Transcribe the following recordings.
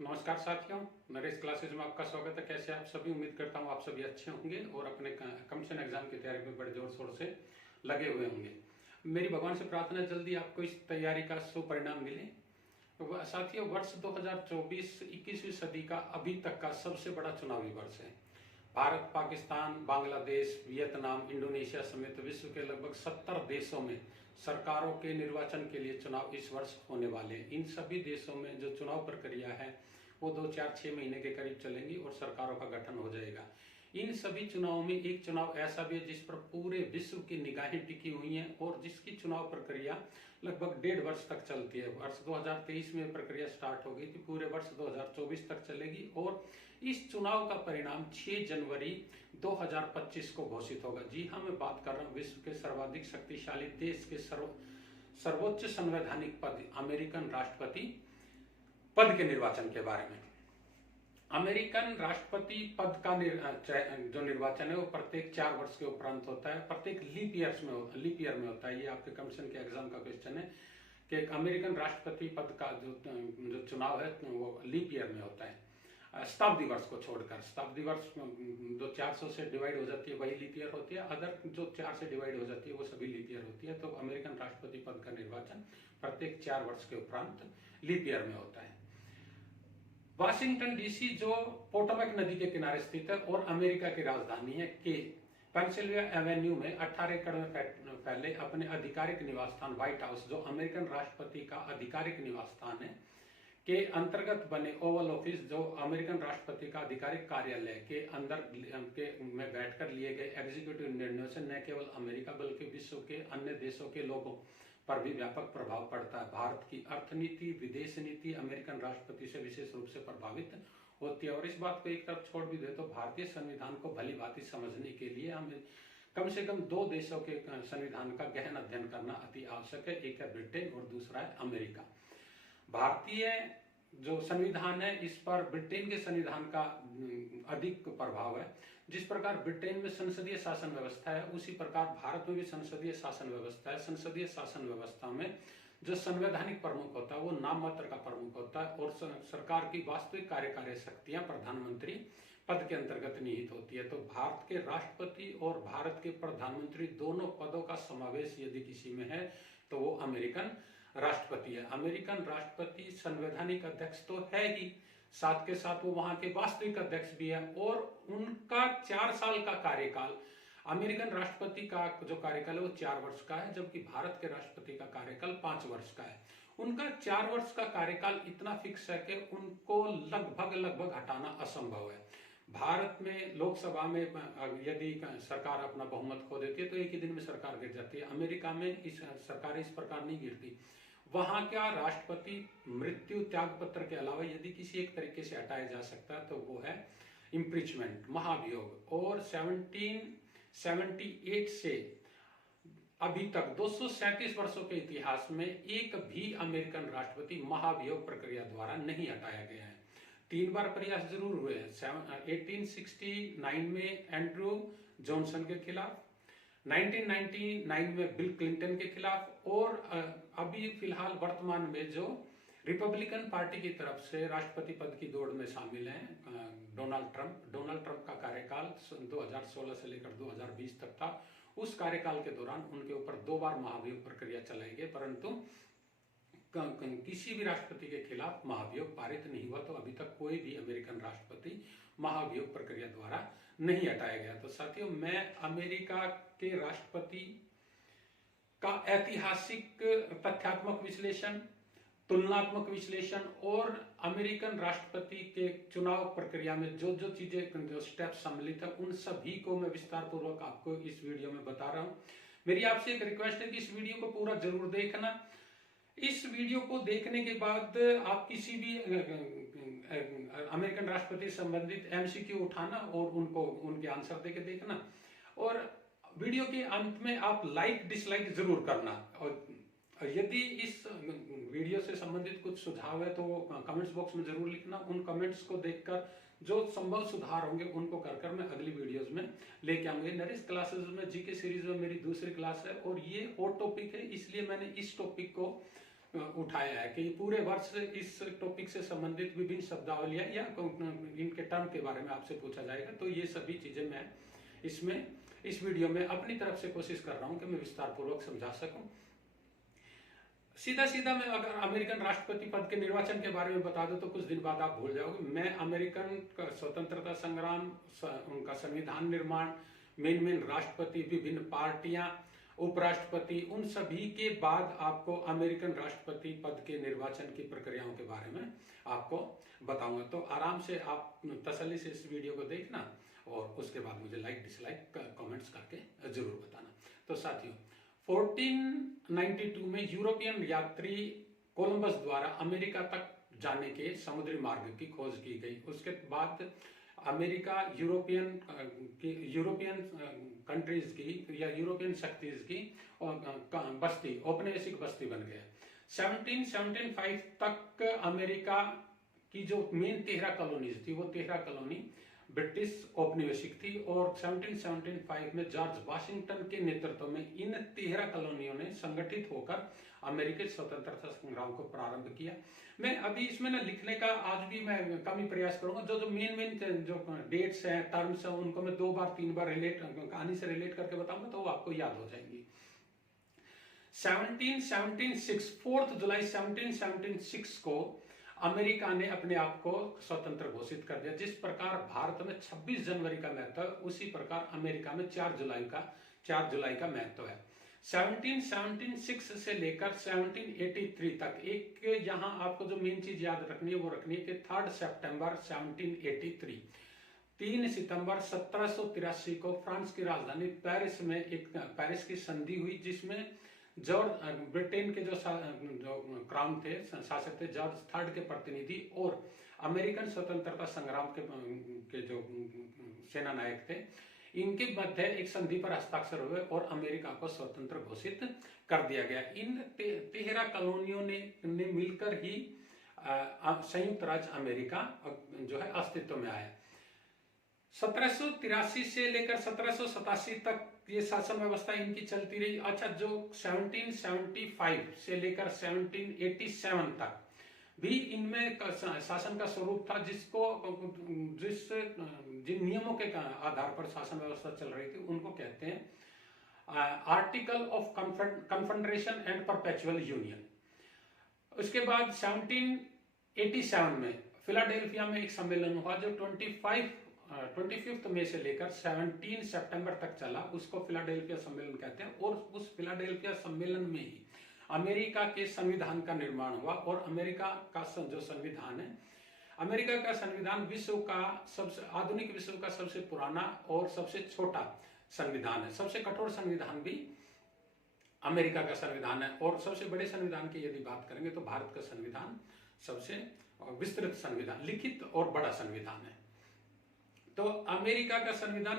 नमस्कार साथियों, नरेश क्लासेज में आपका स्वागत है। कैसे आप सभी? उम्मीद करता हूँ आप सभी अच्छे होंगे और अपने कमीशन एग्जाम की तैयारी में बड़े जोर शोर से लगे हुए होंगे। मेरी भगवान से प्रार्थना है जल्दी आपको इस तैयारी का सुपरिणाम मिले। साथियों, वर्ष 2024 21वीं सदी का अभी तक का सबसे बड़ा चुनावी वर्ष है। भारत, पाकिस्तान, बांग्लादेश, वियतनाम, इंडोनेशिया समेत विश्व के लगभग 70 देशों में सरकारों के निर्वाचन के लिए चुनाव इस वर्ष होने वाले हैं। इन सभी देशों में जो चुनाव प्रक्रिया है वो 2 4 6 महीने के करीब चलेंगी और सरकारों का गठन हो जाएगा। इन सभी चुनावों में एक चुनाव ऐसा भी है जिस पर पूरे विश्व की निगाहें टिकी हुई हैं और जिसकी चुनाव प्रक्रिया लगभग 1.5 वर्ष तक चलती है। वर्ष 2023 में प्रक्रिया स्टार्ट हो गई थी, पूरे वर्ष 2024 तक चलेगी और इस चुनाव का परिणाम 6 जनवरी 2025 को घोषित होगा। जी हाँ, मैं बात कर रहा हूँ विश्व के सर्वाधिक शक्तिशाली देश के सर्वोच्च संवैधानिक पद अमेरिकन राष्ट्रपति पद के निर्वाचन के बारे में। अमेरिकन राष्ट्रपति पद का जो निर्वाचन है वो प्रत्येक 4 वर्ष के उपरांत होता है, प्रत्येक लीप ईयर में होता है। ये आपके कमीशन के एग्जाम का क्वेश्चन है कि अमेरिकन राष्ट्रपति पद का जो चुनाव है वो लीप ईयर में होता है। शताब्दी वर्ष को छोड़कर, शताब्दी वर्ष जो 400 से डिवाइड हो जाती है वही लीप ईयर होती है, अदर जो 4 से डिवाइड हो जाती है वो सभी लीप ईयर होती है। तो अमेरिकन राष्ट्रपति पद का निर्वाचन प्रत्येक 4 वर्ष के उपरांत लीप ईयर में होता है। वाशिंगटन डीसी जो पोटोमैक नदी के किनारे स्थित है और अमेरिका की राजधानी है के पेंसिल्वेनिया एवेन्यू में 18 एकड़ में फैले अपने आधिकारिक निवास स्थान व्हाइट हाउस, जो अमेरिकन राष्ट्रपति का आधिकारिक निवास स्थान है, के अंतर्गत बने ओवल ऑफिस, जो अमेरिकन राष्ट्रपति का आधिकारिक कार्यालय के अंदर में बैठकर लिए गए एग्जीक्यूटिव निर्णयों से न केवल अमेरिका बल्कि विश्व के अन्य देशों के लोगों पर भी व्यापक प्रभाव पड़ता है। भारत की अर्थनीति, विदेश नीति अमेरिकन राष्ट्रपति से विशेष रूप से प्रभावित होती है। और इस बात को एक तरफ छोड़ भी दे तो भारतीय संविधान को भली भांति समझने के लिए हमें कम से कम 2 देशों के संविधान का गहन अध्ययन करना अति आवश्यक है। एक है ब्रिटेन और दूसरा है अमेरिका। भारतीय जो संविधान है इस पर ब्रिटेन के संविधान का अधिक प्रभाव है। जिस प्रकार ब्रिटेन में संसदीय शासन व्यवस्था है उसी प्रकार भारत में भी संसदीय शासन व्यवस्था है। संसदीय शासन व्यवस्था में जो संवैधानिक प्रमुख होता है वो नाम मात्र का प्रमुख होता है और सरकार की वास्तविक कार्यकारी शक्तियां प्रधानमंत्री पद के अंतर्गत निहित होती है। तो भारत के राष्ट्रपति और भारत के प्रधानमंत्री दोनों पदों का समावेश यदि किसी में है तो वो अमेरिकन राष्ट्रपति है। अमेरिकन राष्ट्रपति संवैधानिक अध्यक्ष तो है ही, साथ के साथ वो वहां के वास्तविक अध्यक्ष भी है और उनका 4 साल का कार्यकाल, अमेरिकन राष्ट्रपति का जो कार्यकाल है वो 4 वर्ष का है, जबकि भारत के राष्ट्रपति का कार्यकाल 5 वर्ष का है। उनका 4 वर्ष का कार्यकाल इतना फिक्स है कि उनको लगभग हटाना असंभव है। भारत में लोकसभा में यदि सरकार अपना बहुमत खो देती है तो एक ही दिन में सरकार गिर जाती है। अमेरिका में इस सरकार इस प्रकार नहीं गिरती। वहां क्या राष्ट्रपति मृत्यु त्याग पत्र के अलावा यदि किसी एक तरीके से हटाया जा सकता है तो वो है इम्पीचमेंट, महाभियोग। और 1778 से अभी तक 237 वर्षों के इतिहास में एक भी अमेरिकन राष्ट्रपति महाभियोग प्रक्रिया द्वारा नहीं हटाया गया है। 3 बार प्रयास जरूर हुए हैं। 1869 में एंड्रू जॉनसन के खिलाफ, 1999 में बिल क्लिंटन के खिलाफ और अभी फिलहाल वर्तमान में जो रिपब्लिकन पार्टी की तरफ से राष्ट्रपति पद की दौड़ में शामिल हैं डोनाल्ड ट्रंप का कार्यकाल 2016 से लेकर 2020 तक था। उस कार्यकाल के दौरान उनके ऊपर 2 बार महाभियोग प्रक्रिया चलाई गई, परंतु किसी भी राष्ट्रपति के खिलाफ महाभियोग पारित नहीं हुआ। तो अभी तक कोई भी अमेरिकन राष्ट्रपति महाभियोग प्रक्रिया द्वारा नहीं हटाया गया। तो साथियों, मैं अमेरिका के राष्ट्रपति का ऐतिहासिक तथ्यात्मक विश्लेषण, तुलनात्मक विश्लेषण और अमेरिकन राष्ट्रपति के चुनाव प्रक्रिया में जो जो चीजें, जो स्टेप सम्मिलित है, उन सभी को मैं विस्तार पूर्वक आपको इस वीडियो में बता रहा हूं। मेरी आपसे एक रिक्वेस्ट है कि इस वीडियो को पूरा जरूर देखना। इस वीडियो को देखने के बाद आप किसी भी अमेरिकन राष्ट्रपति संबंधित एमसीक्यू उठाना और उनको उनके आंसर देके देखना। और वीडियो के अंत में आप लाइक डिसलाइक जरूर करना। और यदि इस वीडियो से संबंधित कुछ सुझाव है तो कमेंट्स बॉक्स में जरूर लिखना। उन कमेंट्स को देखकर जो संभव सुधार होंगे उनको कर मैं अगली वीडियोस में लेके आऊंगे। नरेश क्लासेस में जीके सीरीज में मेरी दूसरी क्लास है और ये और टॉपिक है, इसलिए मैंने इस टॉपिक को उठाया है कि पूरे वर्ष इस टॉपिक से संबंधित विभिन्न शब्दावलियां या इनके टर्म के बारे में आपसे पूछा जाएगा। तो ये सभी चीजें मैं इसमें इस वीडियो में अपनी तरफ से कोशिश कर रहा हूं कि मैं विस्तार पूर्वक समझा सकूं। सीधा सीधा मैं अगर अमेरिकन राष्ट्रपति पद के निर्वाचन के बारे में बता दूं तो कुछ दिन बाद आप भूल जाओगे। मैं अमेरिकन का स्वतंत्रता संग्राम, उनका संविधान निर्माण, मेन राष्ट्रपति, विभिन्न पार्टियां, उपराष्ट्रपति, उन सभी के बाद आपको अमेरिकन राष्ट्रपति पद के निर्वाचन की प्रक्रियाओं के बारे में आपको बताऊंगा। तो आराम से आप तसल्ली से इस वीडियो को देखना और उसके बाद मुझे लाइक डिसलाइक कमेंट्स करके जरूर बताना। तो साथियों, 1492 में यूरोपियन यात्री कोलंबस द्वारा अमेरिका तक जाने के समुद्री मार्ग की खोज की गई। उसके बाद अमेरिका यूरोपियन कंट्रीज की या यूरोपियन शक्तिज की बस्ती, औपनिवेशिक बस्ती बन गया। 1775 तक अमेरिका की जो मेन 13 कॉलोनीज थी वो 13 कॉलोनी ब्रिटिश औपनिवेशिक थी और 1775 में जॉर्ज वाशिंगटन के नेतृत्व में इन 13 कॉलोनियों ने संगठित होकर अमेरिकी स्वतंत्रता संग्राम को प्रारंभ किया। मैं अभी इसमें ना लिखने का आज भी मैं कम ही प्रयास करूंगा। जो मेन जो डेट्स हैं, टर्म्स हैं, उनको मैं 2 बार 3 बार कहानी से रिलेट करके बताऊंगा तो वो आपको याद हो जाएंगी। 1776 4 जुलाई 1776 को अमेरिका ने अपने आप को स्वतंत्र घोषित कर दिया। जिस प्रकार भारत में 26 जनवरी का महत्व है, उसी प्रकार अमेरिका में 4 जुलाई का महत्व है। 1776 से लेकर 1783 तक एक यहाँ आपको जो मेन चीज याद रखनी है वो रखनी है कि 3 सितंबर 1783, 3 सितंबर 1783 को फ्रांस की राजधानी पेरिस में एक पेरिस की संधि हुई, जिसमें जॉर्ज ब्रिटेन के जो क्राउन थे, शासक थे, जॉर्ज III के प्रतिनिधि और अमेरिकन स्वतंत्रता संग्राम के जो सेना नायक थे, इनके मध्य एक संधि पर हस्ताक्षर हुए और अमेरिका को स्वतंत्र घोषित कर दिया गया। इन 13 कॉलोनियों ने मिलकर ही संयुक्त राज्य अमेरिका जो है अस्तित्व में आया। 1783 से लेकर 1787 तक ये शासन व्यवस्था इनकी चलती रही। अच्छा, जो 1775 से लेकर 1787 तक भी इनमें शासन का स्वरूप था, जिन नियमों के आधार पर शासन व्यवस्था चल रही थी उनको कहते हैं article of confederation and perpetual union. उसके बाद 1787 में फिलाडेल्फिया में एक सम्मेलन हुआ जो 25 मई से लेकर 17 सितंबर तक चला। उसको फिलाडेल्फिया सम्मेलन कहते हैं और उस फिलाडेल्फिया सम्मेलन में ही अमेरिका के संविधान का निर्माण हुआ। और अमेरिका का जो संविधान है, अमेरिका का संविधान आधुनिक विश्व का सबसे पुराना और सबसे छोटा संविधान है। सबसे कठोर संविधान भी अमेरिका का संविधान है और सबसे बड़े संविधान की यदि बात करेंगे तो भारत का संविधान सबसे विस्तृत संविधान, लिखित और बड़ा संविधान है। तो अमेरिका का संविधान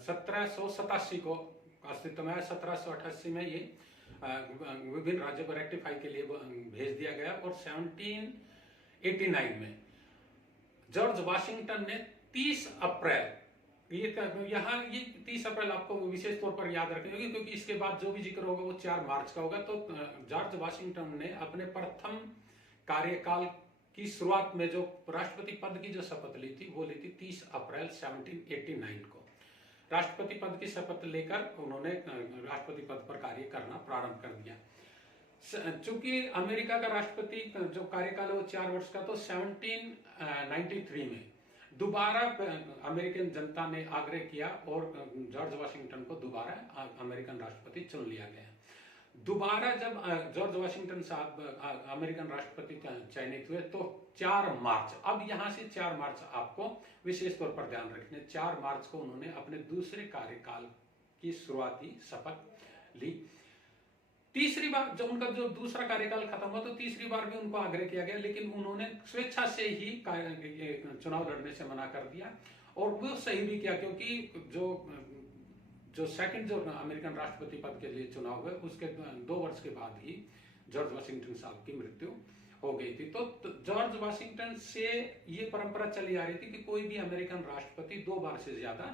1787 को अस्तित्व में आया। 1788 में ये विभिन्न राज्यों को रेक्टिफाई के लिए भेज दिया गया और 1789 में जॉर्ज वाशिंगटन ने 30 अप्रैल, ये 30 अप्रैल आपको विशेष तौर पर याद रखनी होगी क्योंकि इसके बाद जो भी जिक्र होगा वो 4 मार्च का होगा। तो जॉर्ज वाशिंगटन ने अपने प्रथम कार्यकाल की शुरुआत में जो राष्ट्रपति पद की जो शपथ ली थी वो ली थी 30 अप्रैल 1789 को। राष्ट्रपति पद की शपथ लेकर उन्होंने राष्ट्रपति पद पर कार्य करना प्रारंभ कर दिया। चूंकि अमेरिका का राष्ट्रपति जो कार्यकाल है वो 4 वर्ष का, तो 1793 में दोबारा अमेरिकन जनता ने आग्रह किया और जॉर्ज वाशिंगटन को दोबारा अमेरिकन राष्ट्रपति चुन लिया गया। दोबारा जब जॉर्ज वाशिंगटन साहब अमेरिकन राष्ट्रपति चयनित हुए तो 4 मार्च, अब यहां से 4 मार्च आपको विशेष तौर पर ध्यान रखना, 4 मार्च को उन्होंने अपने दूसरे कार्यकाल की शुरुआती शपथ ली। तीसरी बार जब उनका जो दूसरा कार्यकाल खत्म हुआ तो तीसरी बार भी उनको आग्रह किया गया, लेकिन उन्होंने स्वेच्छा से ही चुनाव लड़ने से मना कर दिया और वो सही भी किया क्योंकि जो सेकंड जो अमेरिकन राष्ट्रपति पद के लिए चुनाव हुए उसके 2 वर्ष के बाद ही जॉर्ज वाशिंगटन साहब की मृत्यु हो गई थी। तो जॉर्ज वाशिंगटन से ये परंपरा चली आ रही थी कि कोई भी अमेरिकन राष्ट्रपति 2 बार से ज्यादा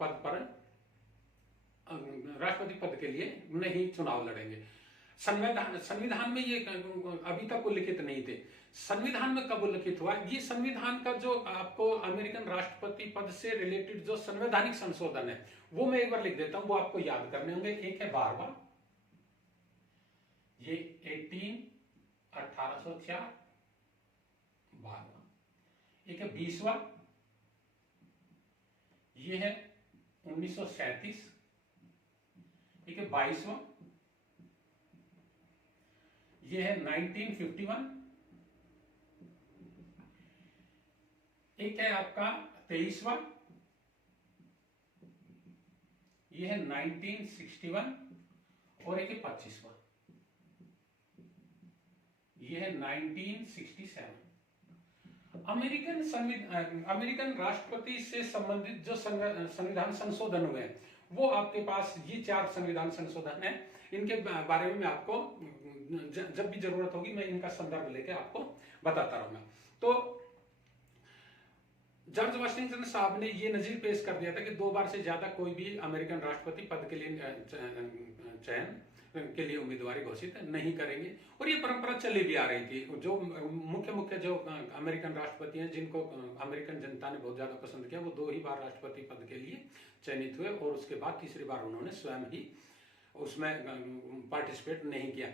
पद पर राष्ट्रपति पद के लिए नहीं चुनाव लड़ेंगे। संविधान संविधान में ये अभी तक उल्लिखित नहीं थे। संविधान में कब उल्लिखित हुआ? ये संविधान का जो आपको अमेरिकन राष्ट्रपति पद से रिलेटेड जो संवैधानिक संशोधन है वो मैं एक बार लिख देता हूं, वो आपको याद करने होंगे। एक है 12वां, ये 1804 12वां। एक है 20वां, ये है 1937। एक है 22वां, ये है 1951। एक है आपका 23वां, ये है 1961। और एक है 25वां, ये है 1967। अमेरिकन राष्ट्रपति से संबंधित जो संविधान संशोधन हुए हैं वो आपके पास ये 4 संविधान संशोधन है। इनके बारे में मैं आपको जब भी जरूरत होगी मैं इनका संदर्भ लेके आपको बताता रहूंगा। तो जॉर्ज वाशिंगटन साहब ने ये नजीर पेश कर दिया था कि 2 बार से ज्यादा कोई भी अमेरिकन राष्ट्रपति पद के लिए चयन के लिए उम्मीदवारी घोषित नहीं करेंगे। और ये परंपरा चली भी आ रही थी। जो मुख्य जो अमेरिकन राष्ट्रपति हैं जिनको अमेरिकन जनता ने बहुत ज्यादा पसंद किया, वो 2 ही बार राष्ट्रपति पद के लिए चयनित हुए और उसके बाद तीसरी बार उन्होंने स्वयं ही उसमें पार्टिसिपेट नहीं किया।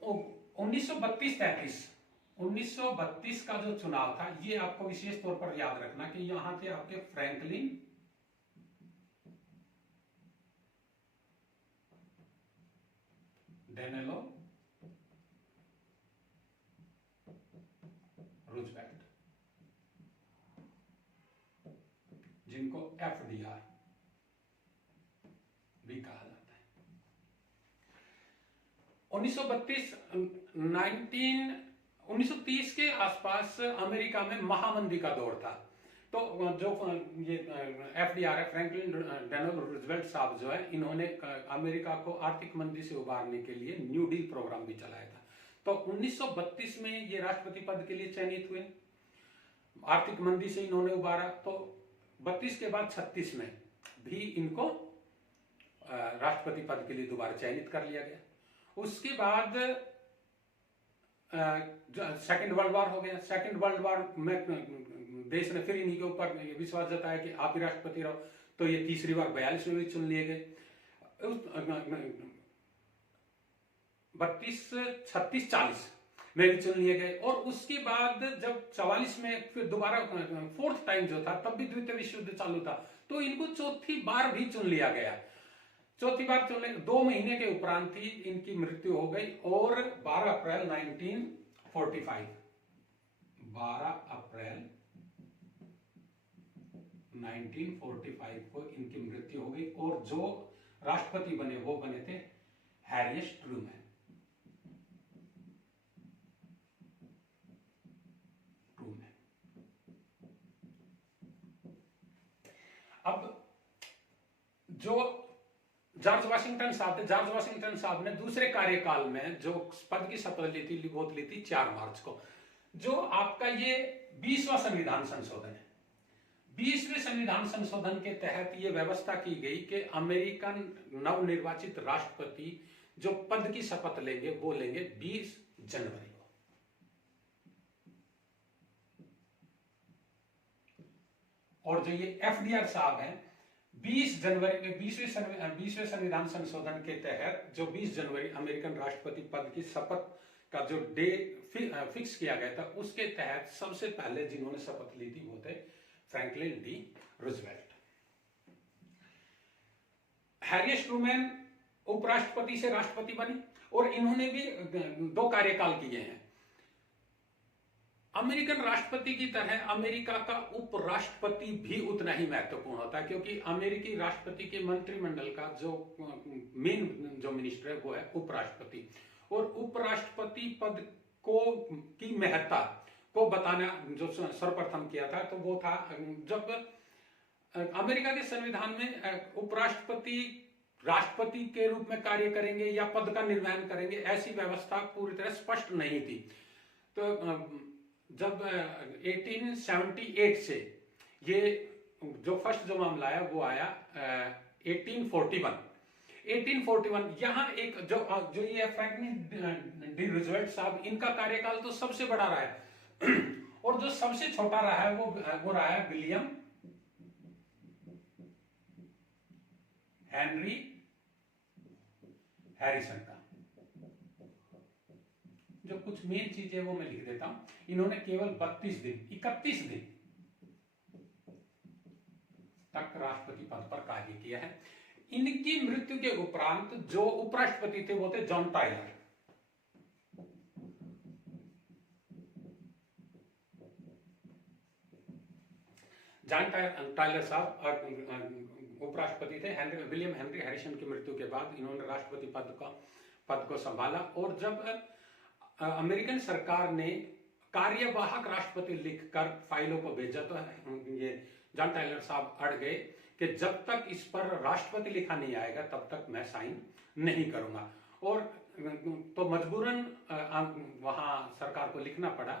1932 का जो चुनाव था ये आपको विशेष तौर पर याद रखना कि यहां थे आपके फ्रैंकलिन डेनेलो रूजवेल्ट, जिनको FDR भी कहा जाता है। 1930 के आसपास अमेरिका में महामंदी का दौर था। तो जो ये FDR है, फ्रैंकलिन डेनेलो रूजवेल्ट साहब जो है, इन्होंने अमेरिका को आर्थिक मंदी से उबारने के लिए न्यू डील प्रोग्राम भी चलाया था। तो 1932 में ये राष्ट्रपति पद के लिए चयनित हुए, आर्थिक मंदी से इन्होंने उबारा। तो 32 के बाद 36 में भी इनको राष्ट्रपति पद के लिए दोबारा चयनित कर लिया गया। उसके बाद सेकेंड वर्ल्ड वॉर हो गया। सेकेंड वर्ल्ड वॉर में देश ने फिर इन्हीं के ऊपर विश्वास जताया कि आप ही राष्ट्रपति रहो। तो ये तीसरी बार 42 में भी चुन लिए गए। 32, 36, 40 में भी चुन लिए गए। और उसके बाद जब 44 में फिर दोबारा 4th टाइम जो था, तब भी द्वितीय विश्व युद्ध चालू था, तो इनको चौथी बार भी चुन लिया गया। चौथी बार चुनने 2 महीने के उपरांत ही इनकी मृत्यु हो गई। और 12 अप्रैल 1945 को इनकी मृत्यु हो गई। और जो राष्ट्रपति बने वो बने थे हैरियस ट्रूमैन। अब जो जॉर्ज वाशिंगटन साहब थे, जॉर्ज वाशिंगटन साहब ने दूसरे कार्यकाल में जो पद की शपथ ली थी वो ली थी 4 मार्च को। जो आपका ये 20वां संविधान संशोधन है। 20वें संविधान संशोधन के तहत ये व्यवस्था की गई कि अमेरिकन नवनिर्वाचित राष्ट्रपति जो पद की शपथ लेंगे वो लेंगे 20 जनवरी को। और जो ये FDR साहब हैं, 20 जनवरी के 20वें संविधान संशोधन के तहत जो 20 जनवरी अमेरिकन राष्ट्रपति पद की शपथ का जो डे फिक्स किया गया था, उसके तहत सबसे पहले जिन्होंने शपथ ली थी वो थे फ्रैंकलिन डी रूजवेल्ट। हैरियस ट्रूमैन उपराष्ट्रपति से राष्ट्रपति बने और इन्होंने भी 2 कार्यकाल किए हैं। अमेरिकन राष्ट्रपति की तरह अमेरिका का उपराष्ट्रपति भी उतना ही महत्वपूर्ण होता है, क्योंकि अमेरिकी राष्ट्रपति के मंत्रिमंडल का जो मेन जो मिनिस्टर है वो है उपराष्ट्रपति। और उपराष्ट्रपति पद को की महत्ता को बताना जो सर्वप्रथम किया था तो वो था जब अमेरिका के संविधान में उपराष्ट्रपति राष्ट्रपति के रूप में कार्य करेंगे या पद का निर्वहन करेंगे, ऐसी व्यवस्था पूरी तरह स्पष्ट नहीं थी। तो जब 1878 से ये जो फर्स्ट जो मामला है वो आया 1841। 1841 यहाँ एक जो ये फ्रैंकलिन डी रूजवेल्ट साहब, इनका कार्यकाल तो सबसे बड़ा रहा है और जो सबसे छोटा रहा है वो रहा है विलियम हेनरी हैरिसन का। जो कुछ मेन चीज है वो मैं लिख देता हूं। इन्होंने केवल 31 दिन तक राष्ट्रपति पद पर कार्य किया है। इनकी मृत्यु के उपरांत जो उपराष्ट्रपति थे वो थे जॉन टायलर। जॉन टायलर साहब उपराष्ट्रपति थे। विलियम हेनरी हैरिसन की मृत्यु के बाद इन्होंने राष्ट्रपति पद को संभाला, और जब अमेरिकन सरकार ने कार्यवाहक राष्ट्रपति लिखकर फाइलों को भेजा तो ये जॉन टायलर साहब अड़ गए कि जब तक इस पर राष्ट्रपति लिखा नहीं आएगा तब तक मैं साइन नहीं करूंगा, और तो मजबूरन वहां सरकार को लिखना पड़ा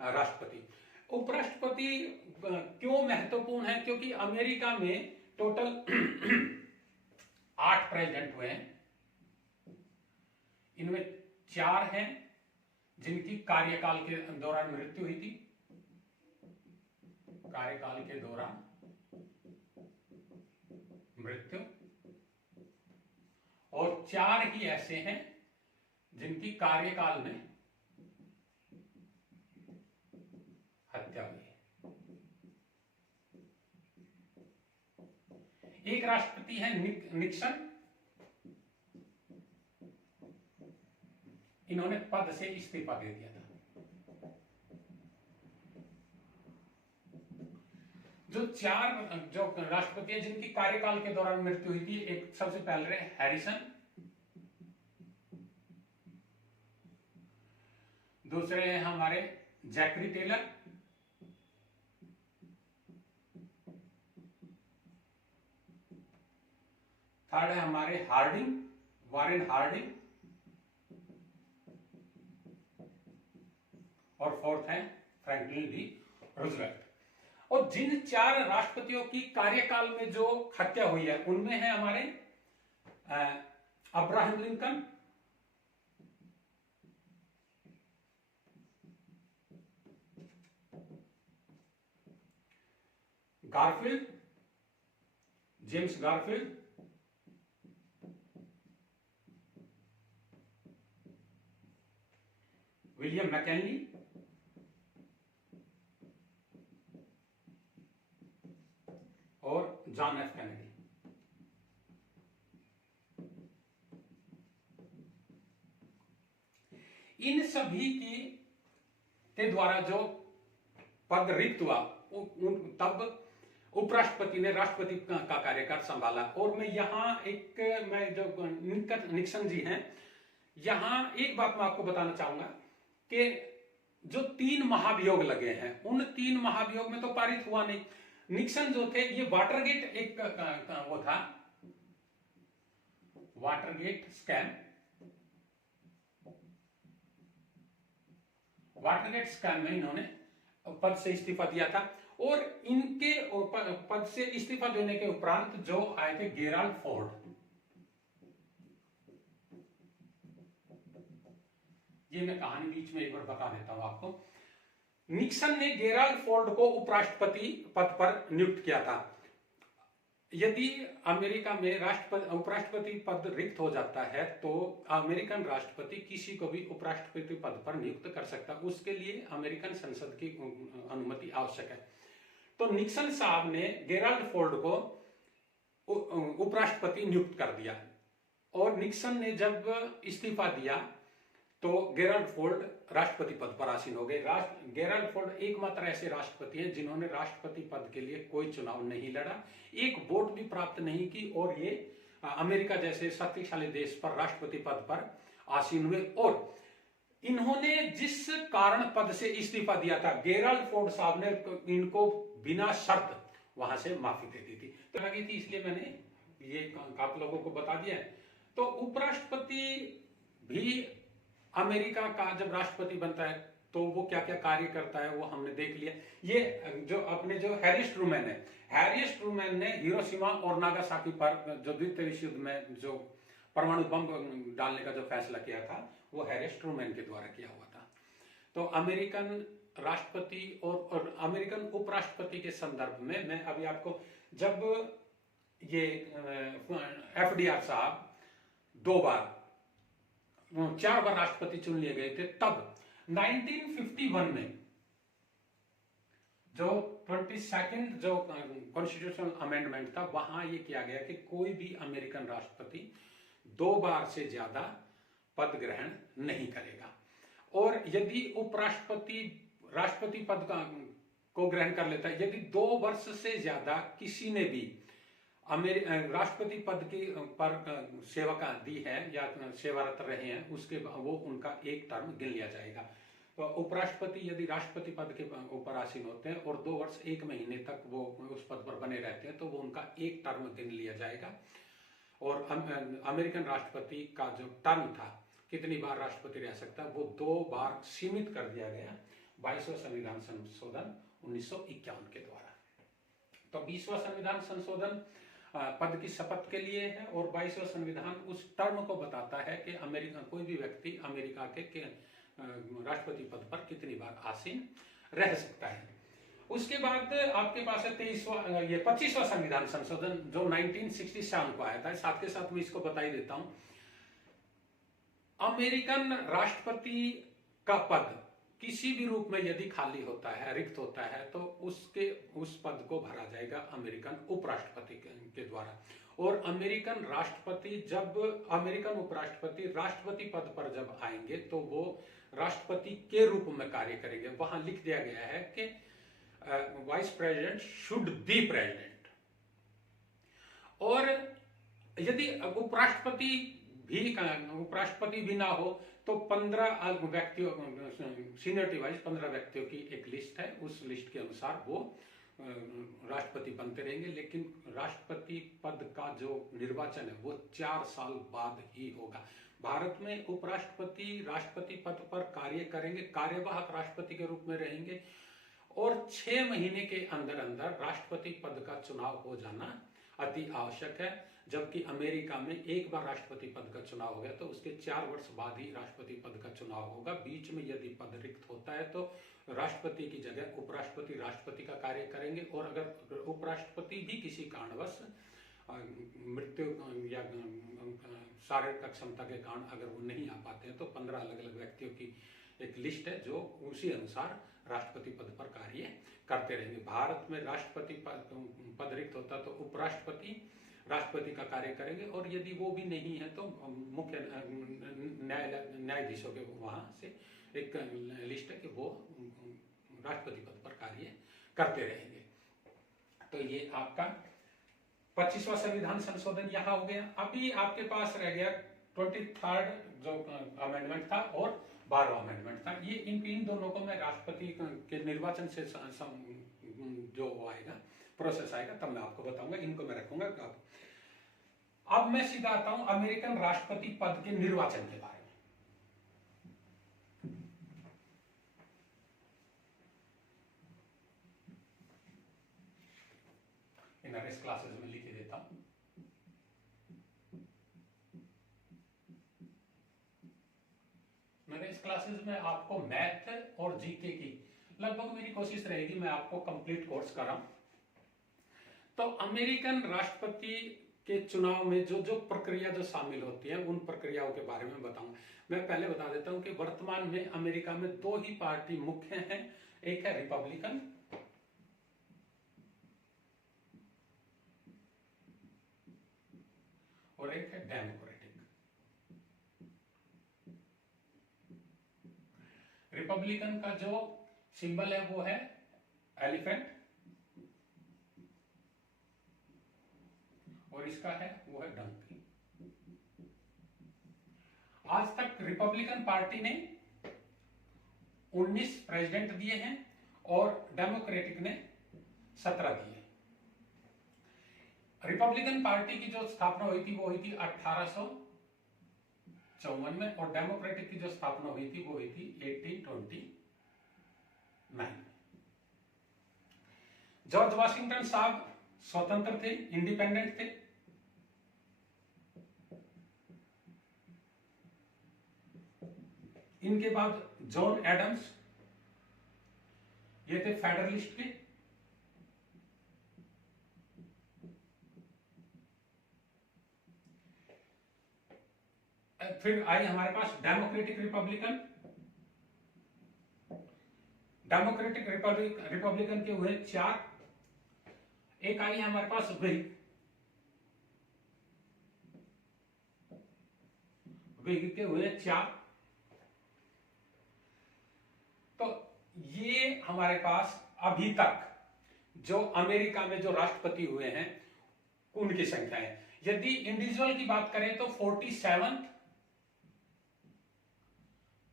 राष्ट्रपति। उपराष्ट्रपति क्यों महत्वपूर्ण है? क्योंकि अमेरिका में टोटल 8 प्रेसिडेंट हुए हैं। इनमें 4 हैं जिनकी कार्यकाल के दौरान मृत्यु हुई थी, कार्यकाल के दौरान मृत्यु, और 4 ही ऐसे हैं जिनकी कार्यकाल में हत्या हुई है। एक राष्ट्रपति है निक्सन, इन्होंने पद से इस्तीफा दे दिया था। जो 4 जो राष्ट्रपति हैं जिनकी कार्यकाल के दौरान मृत्यु हुई थी, एक सबसे पहले हैरिसन, दूसरे हैं हमारे जैकरी टेलर, थर्ड है हमारे हार्डिंग, वारेन हार्डिंग, और फोर्थ है फ्रैंकलिन डी रूजवेल्ट। और जिन 4 राष्ट्रपतियों की कार्यकाल में जो हत्या हुई है उनमें है हमारे Abraham Lincoln, Garfield, James Garfield, William McKinley, और जॉन एफ कैनेडी। इन सभी के द्वारा जो पद रिक्त हुआ तब उपराष्ट्रपति ने राष्ट्रपति का कार्यकाल संभाला। और मैं जो निक्सन जी हैं, यहां एक बात मैं आपको बताना चाहूंगा कि जो 3 महाभियोग लगे हैं उन 3 महाभियोग में तो पारित हुआ नहीं। निक्सन जो थे, ये वाटरगेट एक वो था, वाटरगेट स्कैम, वाटरगेट स्कैम में इन्होंने पद से इस्तीफा दिया था। और इनके पद से इस्तीफा देने के उपरांत जो आए थे गेराल्ड फोर्ड, ये मैं कहानी बीच में एक बार बता देता हूं आपको। निक्सन ने गेराल्ड फोर्ड को उपराष्ट्रपति पद पर नियुक्त किया था। यदि अमेरिका में उपराष्ट्रपति पद रिक्त हो जाता है तो अमेरिकन राष्ट्रपति किसी को भी उपराष्ट्रपति पद पर नियुक्त कर सकता है, उसके लिए अमेरिकन संसद की अनुमति आवश्यक है। तो निक्सन साहब ने गेराल्ड फोर्ड को उपराष्ट्रपति नियुक्त कर दिया, और निक्सन ने जब इस्तीफा दिया तो गेराल्ड फोर्ड राष्ट्रपति पद पर आसीन हो गए। गेराल्ड फोर्ड एकमात्र ऐसे राष्ट्रपति हैं जिन्होंने राष्ट्रपति पद के लिए कोई चुनाव नहीं लड़ा, एक वोट भी प्राप्त नहीं की, और ये अमेरिका जैसे शक्तिशाली देश पर राष्ट्रपति पद पर आसीन हुए। और इन्होंने जिस कारण पद से इस्तीफा दिया था, गेराल्ड फोर्ड साहब ने इनको बिना शर्त वहां से माफी दे दी थी, तो लगी थी, इसलिए मैंने ये आप लोगों को बता दिया है। तो उपराष्ट्रपति भी अमेरिका का जब राष्ट्रपति बनता है तो वो क्या क्या कार्य करता है वो हमने देख लिया। ये जो हैरी ट्रूमैन ने हिरोशिमा और नागासाकी पर जो द्वितीय विश्व युद्ध में जो परमाणु बम डालने का जो फैसला किया था वो हैरिस ट्रूमैन के द्वारा किया हुआ था। तो अमेरिकन राष्ट्रपति और अमेरिकन उपराष्ट्रपति के संदर्भ में मैं अभी आपको, जब ये FDR साहब 4 बार राष्ट्रपति चुन लिए गए थे, तब 1951 में जो 22nd जो कॉन्स्टिट्यूशनल अमेंडमेंट था, वहां ये किया गया कि कोई भी अमेरिकन राष्ट्रपति 2 बार से ज्यादा पद ग्रहण नहीं करेगा। और यदि उपराष्ट्रपति राष्ट्रपति पद को ग्रहण कर लेता है, यदि 2 वर्ष से ज्यादा किसी ने भी राष्ट्रपति पद की पर सेवा का दी है या सेवारत रहे हैं, उसके वो उनका एक टर्म गिन लिया जाएगा। तो उपराष्ट्रपति यदि राष्ट्रपति पद के ऊपर आसीन होते हैं और 2 वर्ष 1 महीने तक वो उस पद पर बने रहते हैं, तो वो उनका एक टर्म गिन लिया जाएगा। और अमेरिकन राष्ट्रपति का जो टर्म था, कितनी बार राष्ट्रपति रह सकता, वो 2 बार सीमित कर दिया गया 22वां संविधान संशोधन 1951 के द्वारा। तो 20वां संविधान संशोधन पद की शपथ के लिए है और 22वां संविधान उस टर्म को बताता है कि अमेरिका कोई भी व्यक्ति अमेरिका के राष्ट्रपति पद पर कितनी बार आसीन रह सकता है। उसके बाद आपके पास है 25वां संविधान संशोधन जो 1967 को आया था। साथ के साथ मैं इसको बता ही देता हूं, अमेरिकन राष्ट्रपति का पद किसी भी रूप में यदि खाली होता है, रिक्त होता है, तो उस पद को भरा जाएगा अमेरिकन उपराष्ट्रपति के द्वारा। और अमेरिकन उपराष्ट्रपति राष्ट्रपति पद पर जब आएंगे तो वो राष्ट्रपति के रूप में कार्य करेंगे। वहां लिख दिया गया है कि vice president should be president. और यदि उपराष्ट्रपति भी ना हो तो 15 व्यक्तियों, सीनियरिटी वाइज 15 व्यक्तियों की एक लिस्ट है, उस लिस्ट के अनुसार वो राष्ट्रपति बनते रहेंगे। लेकिन राष्ट्रपति पद का जो निर्वाचन है वो 4 साल बाद ही होगा। भारत में उपराष्ट्रपति राष्ट्रपति पद पर कार्य करेंगे, कार्यवाहक राष्ट्रपति के रूप में रहेंगे और 6 महीने के अंदर अंदर राष्ट्रपति पद का चुनाव हो जाना अति आवश्यक है। जबकि अमेरिका में एक बार राष्ट्रपति पद का चुनाव हो गया तो उसके 4 वर्ष बाद ही राष्ट्रपति पद का चुनाव होगा। बीच में यदि पद रिक्त होता है तो राष्ट्रपति की जगह उपराष्ट्रपति राष्ट्रपति का कार्य करेंगे। और अगर उपराष्ट्रपति भी किसी कारणवश मृत्यु या शारीरिक अक्षमता के कारण अगर वो नहीं आ पाते हैं तो 15 अलग अलग व्यक्तियों की एक लिस्ट है जो उसी अनुसार राष्ट्रपति पद पर कार्य करते रहेंगे। भारत में राष्ट्रपति पद रिक्त होता तो उपराष्ट्रपति राष्ट्रपति का कार्य करेंगे और यदि वो भी नहीं है तो मुख्य न्यायाधीशों के वहां से एक लिस्ट है कि वो राष्ट्रपति पद पर कार्य करते रहेंगे। तो ये आपका 25वां संविधान संशोधन यहाँ हो गया। अभी आपके पास रह गया 23rd जो अमेंडमेंट था और 12वां अमेंडमेंट था। ये इन दोनों को मैं राष्ट्रपति के निर्वाचन से जो आएगा प्रोसेस आएगा तब मैं आपको बताऊंगा, इनको मैं रखूंगा। अब मैं सीधा आता हूं अमेरिकन राष्ट्रपति पद के निर्वाचन के बारे में। इन नरेश क्लासेस में लिख देता हूं। नरेश क्लासेस में आपको मैथ और जीके की लगभग मेरी कोशिश रहेगी मैं आपको कंप्लीट कोर्स कराऊं। तो अमेरिकन राष्ट्रपति के चुनाव में जो प्रक्रिया जो शामिल होती है उन प्रक्रियाओं के बारे में बताऊंगा। मैं पहले बता देता हूं कि वर्तमान में अमेरिका में 2 ही पार्टी मुख्य हैं, एक है रिपब्लिकन और एक है डेमोक्रेटिक। रिपब्लिकन का जो सिंबल है वो है एलिफेंट और इसका है वो है डंकी। आज तक रिपब्लिकन पार्टी ने 19 प्रेसिडेंट दिए हैं और डेमोक्रेटिक ने 17 दिए। रिपब्लिकन पार्टी की जो स्थापना हुई थी वो हुई थी 1854 में और डेमोक्रेटिक की जो स्थापना हुई थी वो हुई थी 1829। जॉर्ज वाशिंगटन साहब स्वतंत्र थे, इंडिपेंडेंट थे। इनके बाद जॉन एडम्स, ये थे फेडरलिस्ट के। फिर आई हमारे पास डेमोक्रेटिक रिपब्लिकन। डेमोक्रेटिक रिपब्लिकन के हुए 4। एक आई हमारे पास व्हिग के हुए 4। तो ये हमारे पास अभी तक जो अमेरिका में जो राष्ट्रपति हुए हैं उनकी संख्या है। यदि इंडिविजुअल की बात करें तो 47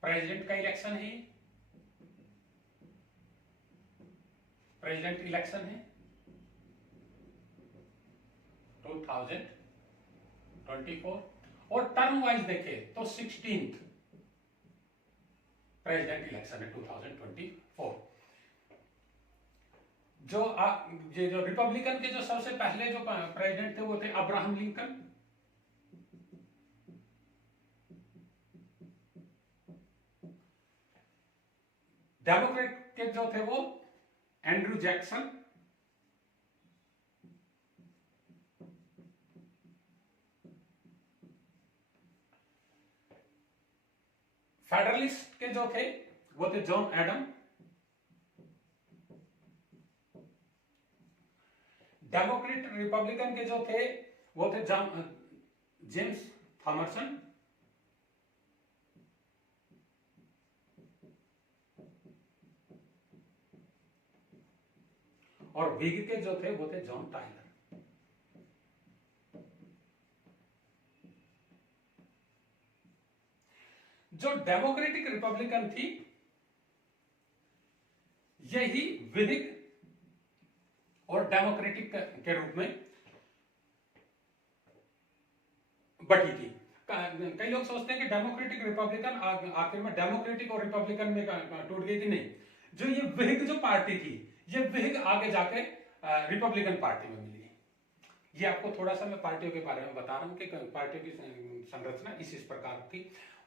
प्रेसिडेंट का इलेक्शन है, प्रेसिडेंट इलेक्शन है 2024। और टर्म वाइज देखें तो 16th प्रेसिडेंट इलेक्शन है 2024। जो रिपब्लिकन के जो सबसे पहले जो प्रेसिडेंट थे वो थे अब्राहम लिंकन। डेमोक्रेट के जो थे वो एंड्रू जैक्सन। फेडरलिस्ट के जो थे वो थे जॉन एडम। डेमोक्रेट रिपब्लिकन के जो थे वो थे जेम्स थॉमसन। और व्हिग के जो थे वो थे जॉन टाइलर। जो डेमोक्रेटिक रिपब्लिकन थी यही व्हिग और डेमोक्रेटिक के रूप में बटी थी। कई लोग सोचते हैं कि डेमोक्रेटिक रिपब्लिकन आखिर में डेमोक्रेटिक और रिपब्लिकन में टूट गई थी। नहीं, जो ये व्हिग जो पार्टी थी ये व्हिग आगे जाके रिपब्लिकन पार्टी में मिली। ये आपको थोड़ा सा मैं पार्टियों के बारे में बता रहा हूं कि पार्टियों की संरचना इस प्रकार थी।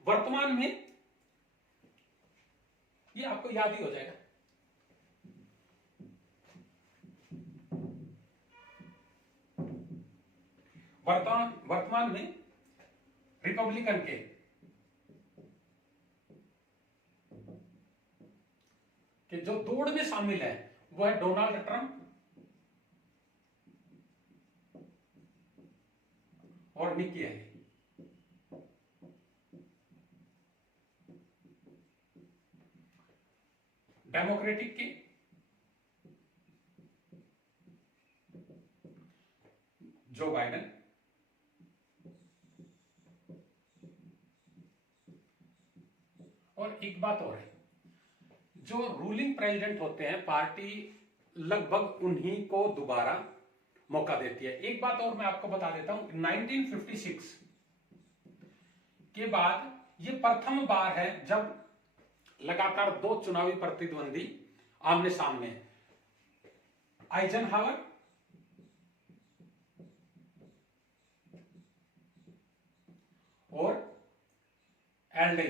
वर्तमान में ये आपको याद ही हो जाएगा। वर्तमान में रिपब्लिकन के जो दौड़ में शामिल है वो है डोनाल्ड ट्रंप और निक्की हेली। डेमोक्रेटिक के जो बाइडेन। और एक बात और है, जो रूलिंग प्रेसिडेंट होते हैं पार्टी लगभग उन्हीं को दोबारा मौका देती है। एक बात और मैं आपको बता देता हूं, 1956 के बाद ये प्रथम बार है जब लगातार 2 चुनावी प्रतिद्वंदी आमने सामने हैं। आइजनहावर और एडले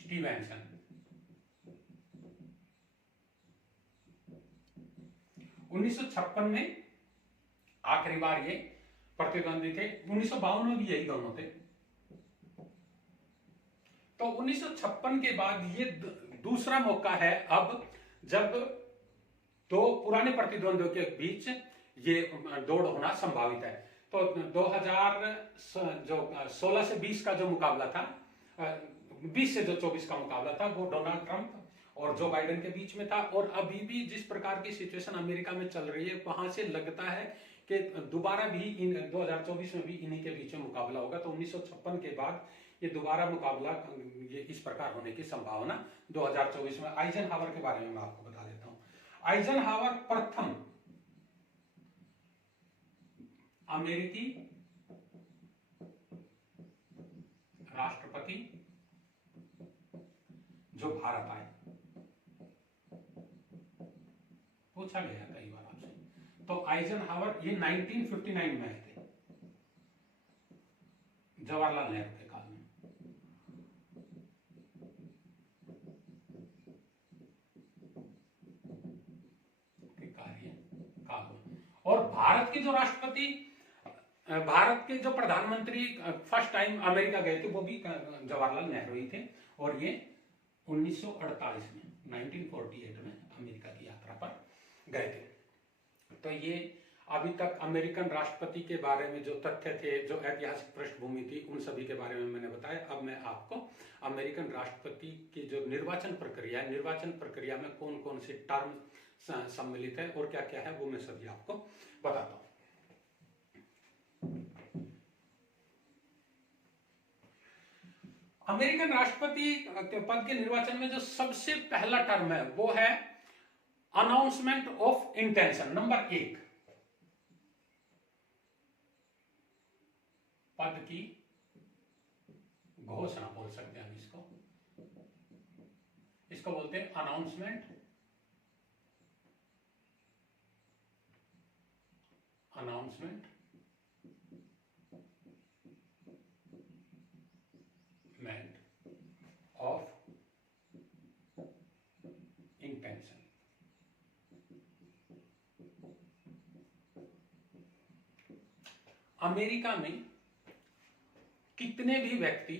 स्टीवेंसन। 1956 में आखिरी बार ये प्रतिद्वंदी थे। 1952 में भी यही दोनों थे। तो 1956 के बाद ये दूसरा मौका है अब जब 2 पुराने प्रतिद्वंदियों के बीच ये दौड़ होना संभावित है। तो 2016 से 20 का जो मुकाबला था, 20 से जो 24 का मुकाबला था वो डोनाल्ड ट्रंप और जो बाइडेन के बीच में था। और अभी भी जिस प्रकार की सिचुएशन अमेरिका में चल रही है वहां से लगता है कि दोबारा भी 2024 में भी इन्हीं के बीच में मुकाबला होगा। तो 1956 के बाद ये दोबारा मुकाबला ये इस प्रकार होने की संभावना 2024 में। आइजनहावर के बारे में मैं आपको बता देता हूं। आइजनहावर प्रथम अमेरिकी राष्ट्रपति जो भारत आए। पूछा गया कई बार आपसे। तो आइजनहावर ये 1959 में आए थे। जवाहरलाल नेहरू के काल में। और भारत के जो राष्ट्रपति, भारत के जो प्रधानमंत्री फर्स्ट टाइम अमेरिका गए थे वो भी जवाहरलाल नेहरू ही थे, और ये 1948 में 1948 में अमेरिका की यात्रा पर गए थे। तो ये अभी तक अमेरिकन राष्ट्रपति के बारे में जो तथ्य थे, जो ऐतिहासिक पृष्ठभूमि थी, उन सभी के बारे में मैंने बताया। अब मैं आपको अमेरिकन राष्ट्रपति की जो निर्वाचन प्रक्रिया है, निर्वाचन प्रक्रिया में कौन कौन सी टर्म सम्मिलित है और क्या क्या है, वो मैं सभी आपको बताता हूं। अमेरिकन राष्ट्रपति के पद के निर्वाचन में जो सबसे पहला टर्म है वो है अनाउंसमेंट ऑफ इंटेंशन। नंबर 1, पद की घोषणा बोल सकते हैं हम इसको बोलते हैं अनाउंसमेंट ऑफ इंटेंशन। अमेरिका में कितने भी व्यक्ति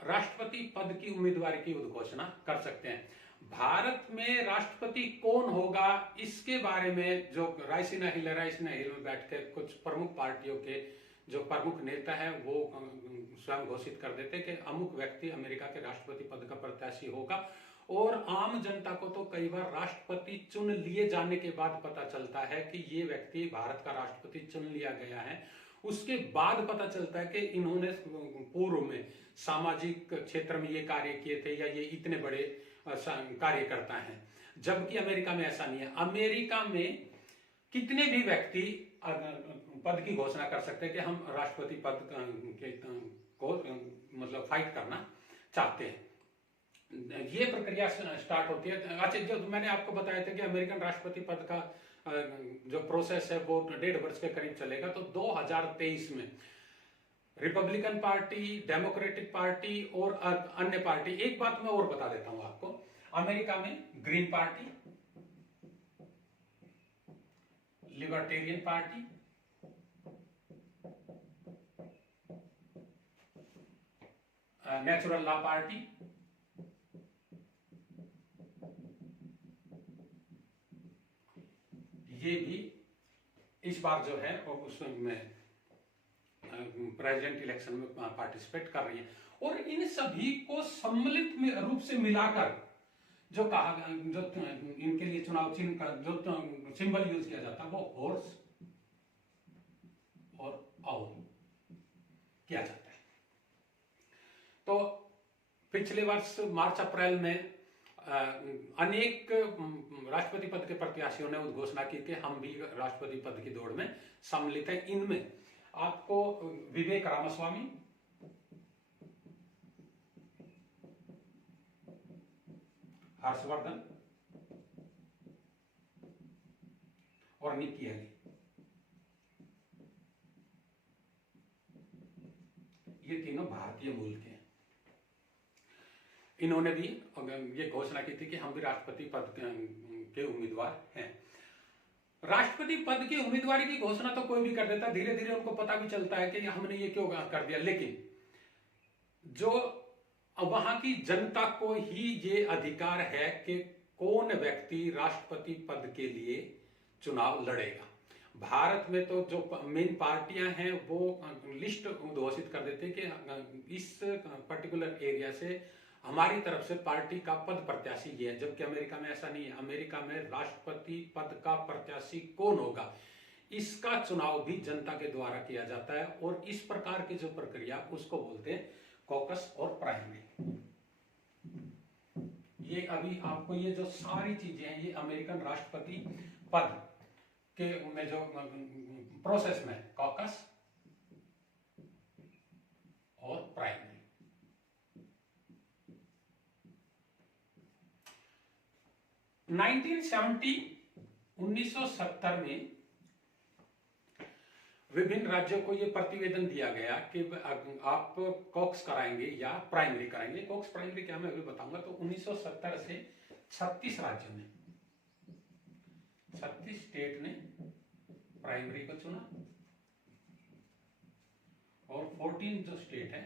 राष्ट्रपति पद की उम्मीदवारी की घोषणा कर सकते हैं। भारत में राष्ट्रपति कौन होगा इसके बारे में जो रायसीना हिल में बैठ कर कुछ प्रमुख पार्टियों के जो प्रमुख नेता हैं वो स्वयं घोषित कर देते कि अमुक व्यक्ति अमेरिका के राष्ट्रपति पद का प्रत्याशी होगा, और आम जनता को तो कई बार राष्ट्रपति चुन लिए जाने के बाद पता चलता है कि ये व्यक्ति भारत का राष्ट्रपति चुन लिया गया है। उसके बाद पता चलता है कि इन्होंने पूर्व में सामाजिक क्षेत्र में ये कार्य किए थे या ये इतने बड़े कार्यकर्ता हैं, जबकि अमेरिका में ऐसा नहीं है। अमेरिका में कितने भी व्यक्ति पद की घोषणा कर सकते हैं कि हम राष्ट्रपति पद को मतलब फाइट करना चाहते हैं। ये प्रक्रिया स्टार्ट होती है। अच्छा, जो मैंने आपको बताया था कि अमेरिकन राष्ट्रपति पद का जो प्रोसेस है वो 1.5 वर्ष के करीब चलेगा। तो 2023 में रिपब्लिकन पार्टी, डेमोक्रेटिक पार्टी और अन्य पार्टी, एक बात मैं और बता देता हूं आपको, अमेरिका में green party, libertarian party, natural law party, ये भी इस बार जो है उसमें प्रेसिडेंट इलेक्शन में पार्टिसिपेट कर रही है। और इन सभी को सम्मिलित रूप से मिलाकर जो कहा, जो इनके लिए चुनाव चिन्ह का जो सिंबल यूज किया जाता है वो हॉर्स और आउल किया जाता है। तो पिछले वर्ष मार्च अप्रैल में अनेक राष्ट्रपति पद के प्रत्याशियों ने घोषणा की कि हम भी राष्ट्रपति पद की दौड़ में सम्मिलित हैं। इनमें आपको विवेक रामास्वामी, हर्षवर्धन और निक्की हेली, ये तीनों भारतीय मूल के हैं। इन्होंने भी ये घोषणा की थी कि हम भी राष्ट्रपति पद के उम्मीदवार हैं। राष्ट्रपति पद की उम्मीदवारी की घोषणा तो कोई भी कर देता, धीरे धीरे उनको पता भी चलता है कि हमने ये क्यों कर दिया, लेकिन जो वहां की जनता को ही ये अधिकार है कि कौन व्यक्ति राष्ट्रपति पद के लिए चुनाव लड़ेगा। भारत में तो जो मेन पार्टियां हैं वो लिस्ट घोषित कर देते कि इस पर्टिकुलर एरिया से हमारी तरफ से पार्टी का पद प्रत्याशी ये है, जबकि अमेरिका में ऐसा नहीं है। अमेरिका में राष्ट्रपति पद का प्रत्याशी कौन होगा इसका चुनाव भी जनता के द्वारा किया जाता है, और इस प्रकार की जो प्रक्रिया उसको बोलते हैं कॉकस और प्राइमरी। ये अभी आपको ये जो सारी चीजें हैं ये अमेरिकन राष्ट्रपति पद के में जो प्रोसेस में कॉकस और प्राइमरी। 1970 में विभिन्न राज्यों को ये प्रतिवेदन दिया गया कि आप कॉक्स कराएंगे या प्राइमरी कराएंगे। कॉक्स प्राइमरी क्या मैं अभी बताऊंगा। तो 1970 से 36 राज्यों ने, 36 स्टेट ने प्राइमरी को चुना और 14 जो स्टेट है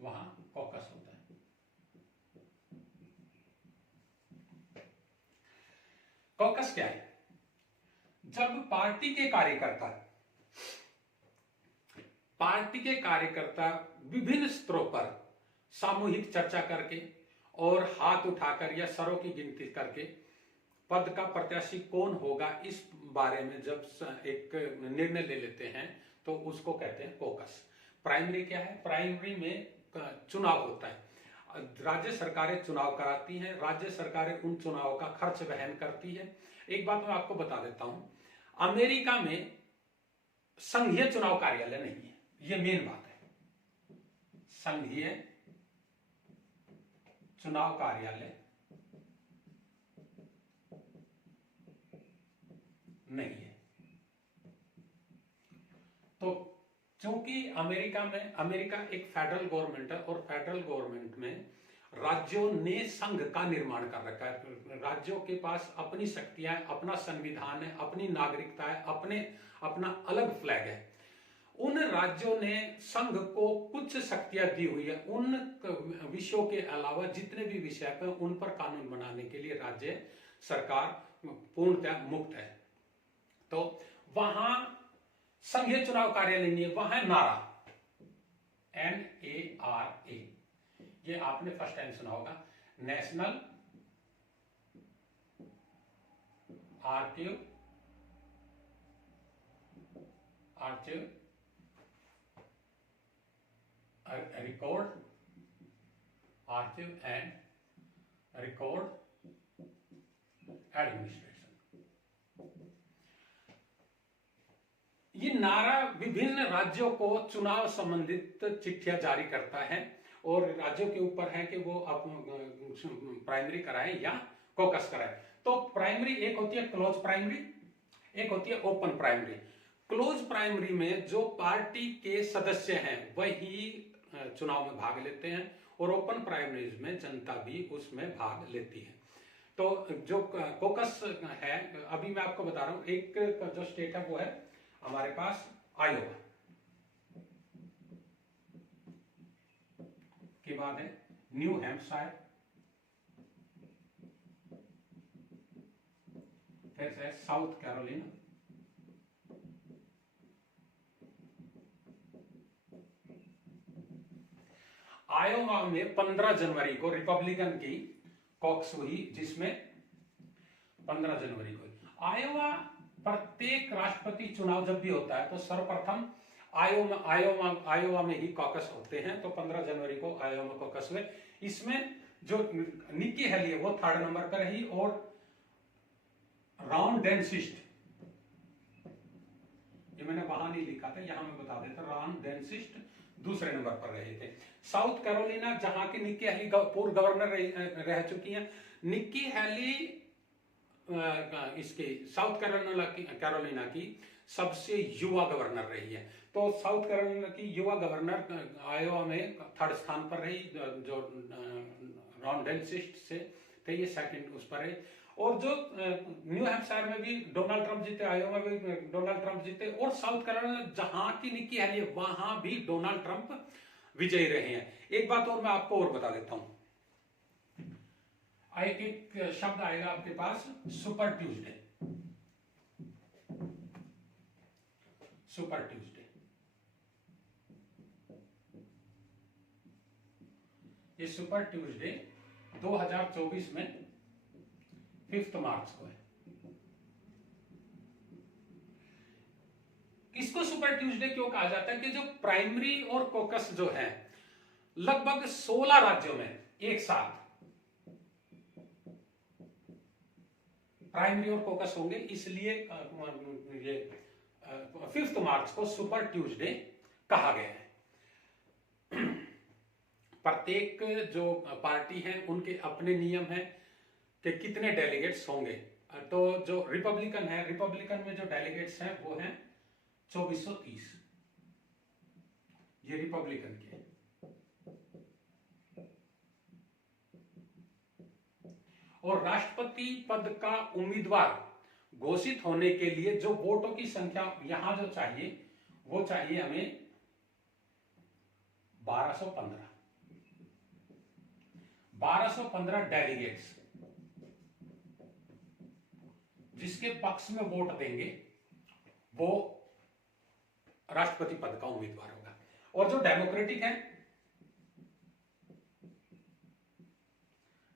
वहां कॉकस होता है। कॉकस क्या है? जब पार्टी के कार्यकर्ता विभिन्न स्तरों पर सामूहिक चर्चा करके और हाथ उठाकर या सरों की गिनती करके पद का प्रत्याशी कौन होगा इस बारे में जब एक निर्णय ले लेते हैं तो उसको कहते हैं कॉकस। प्राइमरी क्या है? प्राइमरी में चुनाव होता है, राज्य सरकारें चुनाव कराती हैं, राज्य सरकारें उन चुनावों का खर्च वहन करती है। एक बात मैं आपको बता देता हूं, अमेरिका में संघीय चुनाव कार्यालय नहीं है, यह मेन बात है। संघीय चुनाव कार्यालय नहीं है। तो क्योंकि अमेरिका एक फेडरल गवर्नमेंट है और फेडरल गवर्नमेंट में राज्यों ने संघ का निर्माण कर रखा है। राज्यों के पास अपनी शक्तियां, अपना संविधान है, अपनी नागरिकता है, अपना अलग फ्लैग है। उन राज्यों ने संघ को कुछ शक्तियां दी हुई है। उन विषयों के अलावा जितने भी विषय पे उन पर कानून बनाने के लिए राज्य सरकार पूर्णतः मुक्त है। तो वहां संघीय चुनाव कार्यालय नहीं है, वहां नारा, NARA, ये आपने फर्स्ट टाइम सुना होगा, national archive and record administration. ये नारा विभिन्न राज्यों को चुनाव संबंधित चिट्ठियां जारी करता है और राज्यों के ऊपर है कि वो प्राइमरी कराएं या कॉकस कराएं। तो प्राइमरी एक होती है क्लोज प्राइमरी, एक होती है ओपन प्राइमरी। क्लोज प्राइमरी में जो पार्टी के सदस्य हैं वही चुनाव में भाग लेते हैं और ओपन प्राइमरीज में जनता भी उसमें भाग लेती है। तो जो कॉकस है, अभी मैं आपको बता रहा हूं, एक जो स्टेट है वो है हमारे पास आयोवा, के बाद है न्यू हैम्पशायर, फिर है साउथ कैरोलिना, आयोवा में 15 जनवरी को रिपब्लिकन की कॉक्स हुई, जिसमें 15 जनवरी को आयोवा प्रत्येक राष्ट्रपति चुनाव जब भी होता है तो सर्वप्रथम आयोवा में ही कॉकस होते हैं। तो 15 जनवरी को आयोवा में कॉकस हुए। इसमें जो निक्की हेली है वो 3rd नंबर पर रही और रॉन डेंसिस्ट, ये मैंने वहां नहीं लिखा था, यहां मैं बता देता, रॉन डेंसिस्ट 2रे नंबर पर रहे थे। साउथ कैरोलिना, जहां की निक्की हेली पूर्व गवर्नर रह चुकी हैं, निक्की हेली इसके साउथ कैरोलिना की सबसे युवा गवर्नर रही है। तो साउथ कैरोलिना की युवा गवर्नर आयोवा में 3rd स्थान पर रही, जो रॉन डेंसिस्ट से थे, ये 2nd उस पर रहे। और जो न्यू हैम्पशायर में भी डोनाल्ड ट्रंप जीते, आयोवा में भी डोनाल्ड ट्रंप जीते, और साउथ कैरोलिना जहां की निक्की हेली है वहां भी डोनाल्ड ट्रंप विजयी रहे हैं। एक बात और मैं आपको और बता देता हूं, एक शब्द आएगा आपके पास, सुपर ट्यूसडे। सुपर ट्यूसडे, ये सुपर ट्यूसडे 2024 में 5 मार्च को है। इसको सुपर ट्यूसडे क्यों कहा जाता है कि जो प्राइमरी और कॉकस जो है लगभग 16 राज्यों में एक साथ प्राइमरी और कॉकस होंगे, इसलिए ये 5 मार्च को सुपर ट्यूसडे कहा गया है। प्रत्येक जो पार्टी है उनके अपने नियम हैं कि कितने डेलीगेट्स होंगे। तो जो रिपब्लिकन है, रिपब्लिकन में जो डेलीगेट्स हैं वो हैं 2430, ये रिपब्लिकन के। और राष्ट्रपति पद का उम्मीदवार घोषित होने के लिए जो वोटों की संख्या यहां जो चाहिए, वो चाहिए हमें 1215 डेलीगेट्स, जिसके पक्ष में वोट देंगे वो राष्ट्रपति पद का उम्मीदवार होगा। और जो डेमोक्रेटिक है,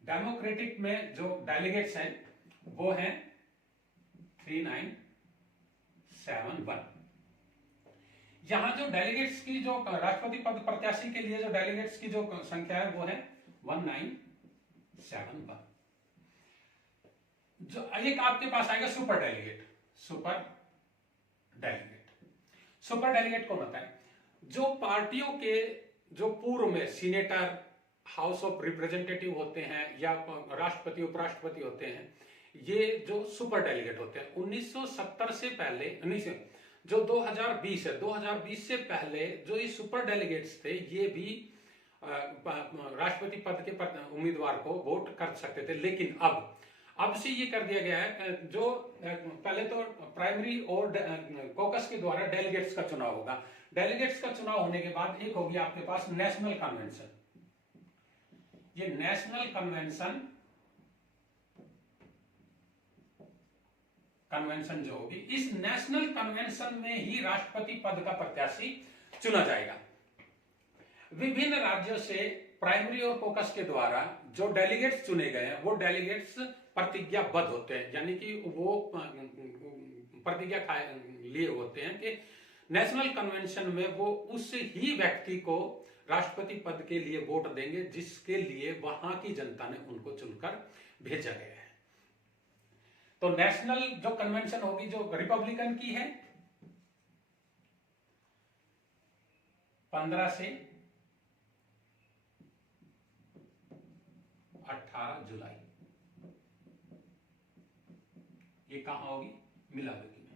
डेमोक्रेटिक में जो डेलीगेट्स हैं वो हैं 3971। यहां जो डेलीगेट्स की जो राष्ट्रपति पद प्रत्याशी के लिए जो डेलीगेट्स की जो संख्या है वो है 1971। जो एक आपके पास आएगा सुपर डेलीगेट। सुपर डेलीगेट कौन होता है? जो पार्टियों के जो पूर्व में सीनेटर, हाउस ऑफ रिप्रेजेंटेटिव होते हैं या राष्ट्रपति उपराष्ट्रपति होते हैं, ये जो सुपर डेलीगेट होते हैं 1970 से पहले, जो 2020 है, 2020 से पहले जो ये सुपर डेलीगेट्स थे ये भी राष्ट्रपति पद के उम्मीदवार को वोट कर सकते थे। लेकिन अब से ये कर दिया गया है, जो पहले तो प्राइमरी और कॉकस के द्वारा डेलीगेट्स का चुनाव होगा। डेलीगेट्स का चुनाव होने के बाद एक होगी आपके पास नेशनल कन्वेंशन। ये नेशनल कन्वेंशन जो होगी, इस नेशनल कन्वेंशन में ही राष्ट्रपति पद का प्रत्याशी चुना जाएगा। विभिन्न राज्यों से प्राइमरी और कॉकस के द्वारा जो डेलीगेट्स चुने गए हैं वो डेलीगेट्स प्रतिज्ञाबद्ध होते हैं, यानी कि वो प्रतिज्ञा लिए होते हैं कि नेशनल कन्वेंशन में वो उस ही व्यक्ति को राष्ट्रपति पद के लिए वोट देंगे जिसके लिए वहां की जनता ने उनको चुनकर भेजा गया है। तो नेशनल जो कन्वेंशन होगी जो रिपब्लिकन की है 15 से 18 जुलाई, ये कहां होगी? मिलावकी में।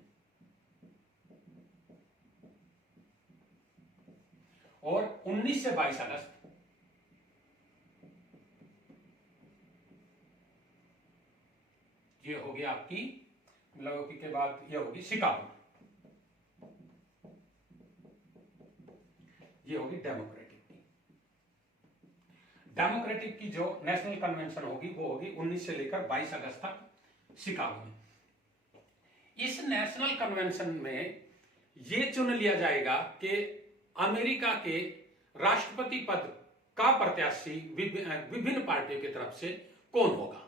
और 19 से 22 अगस्त ये होगी आपकी मिलावकी के बाद ये होगी शिकागो, ये होगी डेमोक्रेटिक की जो नेशनल कन्वेंशन होगी वो होगी 19 से लेकर 22 अगस्त तक शिकागो में। इस नेशनल कन्वेंशन में ये चुन लिया जाएगा कि अमेरिका के राष्ट्रपति पद का प्रत्याशी विभिन्न पार्टियों की तरफ से कौन होगा।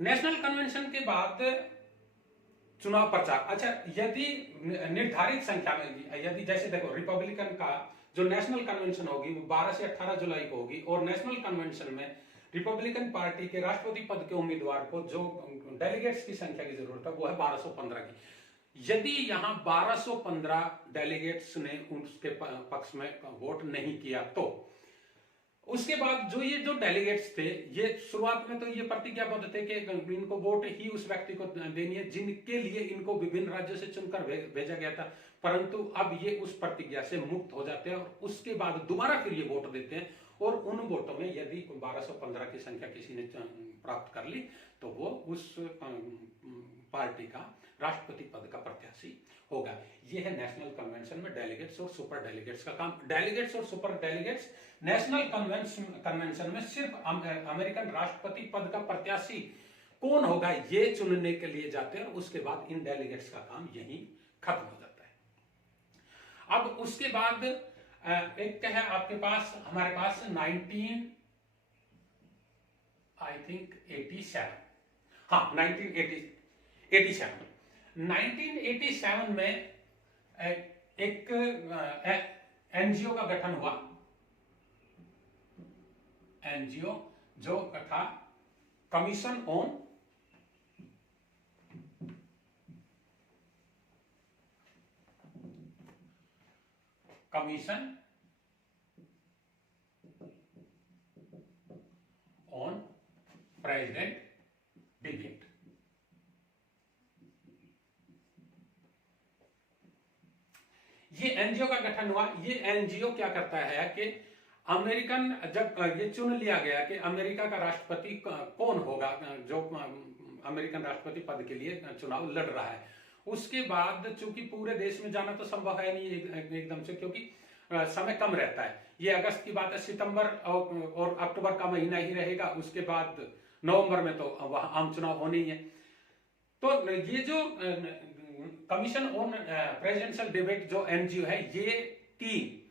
नेशनल कन्वेंशन के बाद चुनाव प्रचार। अच्छा, यदि निर्धारित संख्या में, यदि जैसे देखो रिपब्लिकन का जो नेशनल कन्वेंशन होगी वो 12 से 18 जुलाई को होगी और नेशनल कन्वेंशन में रिपब्लिकन पार्टी के राष्ट्रपति पद के उम्मीदवार को जो डेलीगेट्स की संख्या की जरूरत है वो है 1215 की। यदि यहां 1215 डेलीगेट्स ने उसके पक्ष में वोट नहीं किया तो उसके बाद जो ये जो डेलीगेट्स थे ये शुरुआत में तो ये प्रतिज्ञाबद्ध थे कि इनको वोट ही उस व्यक्ति को देनी है जिनके लिए इनको विभिन्न राज्यों से चुनकर भेजा गया था, परंतु अब ये उस प्रतिज्ञा से मुक्त हो जाते हैं और उसके बाद दोबारा फिर ये वोट देते हैं और उन वोटों में यदि 1215 की संख्या किसी ने प्राप्त कर ली तो वो उस पार्टी का राष्ट्रपति पद का प्रत्याशी होगा। यह है नेशनल कन्वेंशन में डेलीगेट्स और सुपर डेलीगेट्स का काम। डेलीगेट्स और सुपर डेलीगेट्स नेशनल कन्वेंशन में सिर्फ अमेरिकन राष्ट्रपति पद का प्रत्याशी कौन होगा ये चुनने के लिए जाते हैं और उसके बाद इन डेलीगेट्स का काम यहीं खत्म हो जाता है। अब उसके बाद एक है आपके पास, हमारे पास 1987 में एक एनजीओ का गठन हुआ। एनजीओ जो था कमीशन ऑन प्रेसिडेंट डिबेट। गठन हुआ। ये एनजीओ क्या करता है कि अमेरिकन, जब ये चुन लिया गया कि अमेरिका का राष्ट्रपति कौन होगा जो अमेरिकन राष्ट्रपति पद के लिए चुनाव लड़ रहा है, उसके बाद चूंकि पूरे देश में जाना तो संभव है नहीं एकदम से, क्योंकि समय कम रहता है। ये अगस्त की बात है, सितंबर और अक्टूबर का महीना ही रहेगा, उसके बाद नवंबर में तो वहां आम चुनाव होने ही है। तो ये जो कमीशन ऑन प्रेसिडेंशियल डिबेट जो एनजीओ है, ये 3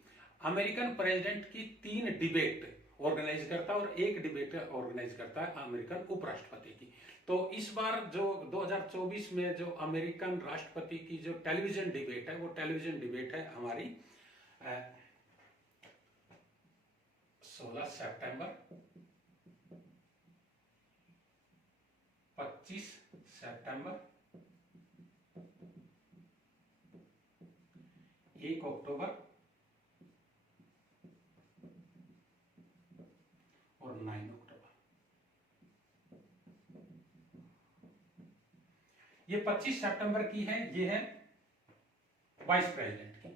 अमेरिकन प्रेसिडेंट की 3 डिबेट ऑर्गेनाइज करता है और 1 डिबेट ऑर्गेनाइज करता है अमेरिकन उपराष्ट्रपति की। तो इस बार जो 2024 में जो अमेरिकन राष्ट्रपति की जो टेलीविजन डिबेट है, वो टेलीविजन डिबेट है हमारी 16 सितंबर, 25 सितंबर, 1 अक्टूबर और 9 अक्टूबर। ये 25 सितंबर की है, ये है वाइस प्रेसिडेंट की।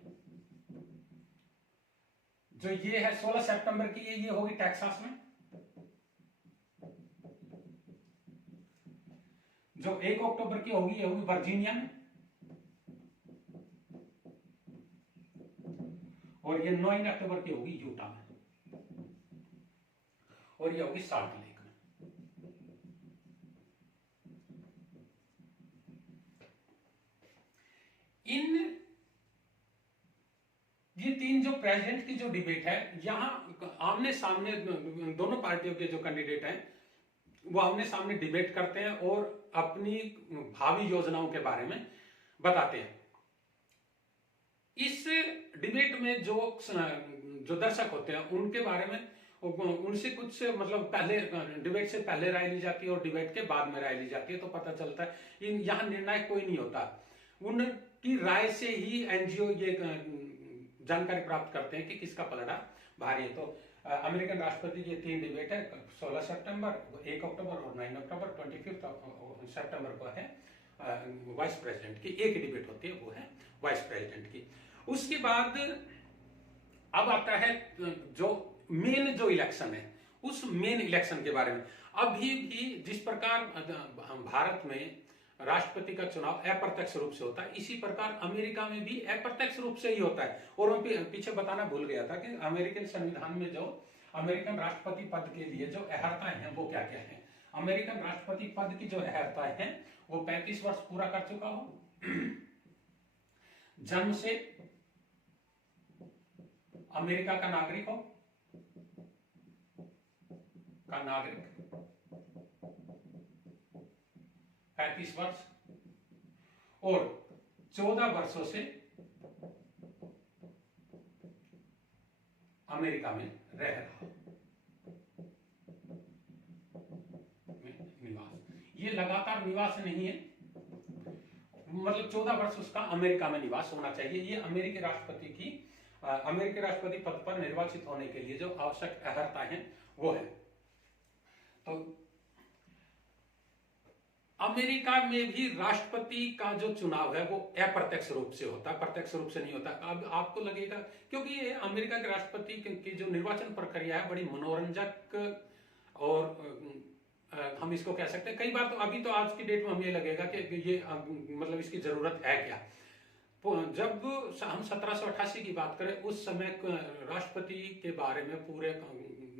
जो ये है 16 सितंबर की, ये होगी टेक्सास में। जो 1 अक्टूबर की होगी, ये होगी वर्जीनिया में। और ये 9 अक्टूबर की होगी यूटा में। और ये होगी साल्ट लेक में। ये 3 जो प्रेसिडेंट की जो डिबेट है, यहां आमने सामने दोनों पार्टियों के जो कैंडिडेट हैं वो आमने सामने डिबेट करते हैं और अपनी भावी योजनाओं के बारे में बताते हैं। इस डिबेट में जो दर्शक होते हैं उनके बारे में उनसे कुछ मतलब पहले डिबेट से पहले राय ली जाती है और डिबेट के बाद में राय ली जाती है, तो पता चलता है यहाँ निर्णायक कोई नहीं होता। उनकी राय से ही एनजीओ ये जानकारी प्राप्त करते हैं कि किसका पलड़ा भारी है। तो अमेरिकन राष्ट्रपति की 3 डिबेट है, 16 सितंबर, 1 अक्टूबर और 9 अक्टूबर। 25 सितंबर को है वाइस प्रेसिडेंट की 1 डिबेट होती है, वो है वाइस प्रेसिडेंट की। उसके बाद अब आता है जो मेन जो इलेक्शन है, उस मेन इलेक्शन के बारे में। अभी भी जिस प्रकार भारत में राष्ट्रपति का चुनाव अप्रत्यक्ष रूप से होता है, इसी प्रकार अमेरिका में भी अप्रत्यक्ष रूप से ही होता है। और मैं पीछे बताना भूल गया था कि अमेरिकन संविधान में जो अमेरिकन राष्ट्रपति पद के लिए जो अर्हताएं हैं वो क्या क्या है। अमेरिकन राष्ट्रपति पद की जो अर्हताएं हैं वो 35 वर्ष पूरा कर चुका हो, जन्म से अमेरिका का नागरिक हो, का नागरिक 35 वर्ष, और 14 वर्षों से अमेरिका में रह रहा हो निवास। ये लगातार निवास नहीं है, मतलब 14 वर्ष उसका अमेरिका में निवास होना चाहिए। ये अमेरिकी राष्ट्रपति पद पर निर्वाचित होने के लिए जो आवश्यक अर्हताएं हैं वो है। तो अमेरिका में भी राष्ट्रपति का जो चुनाव है वो अप्रत्यक्ष रूप से होता है, प्रत्यक्ष रूप से नहीं होता। अब आपको लगेगा, क्योंकि ये अमेरिका के राष्ट्रपति की जो निर्वाचन प्रक्रिया है बड़ी मनोरंजक, और हम इसको कह सकते हैं कई बार तो अभी तो आज की डेट में हमें ये लगेगा कि ये मतलब इसकी जरूरत है क्या। जब हम 1788 की बात करें, उस समय राष्ट्रपति के बारे में पूरे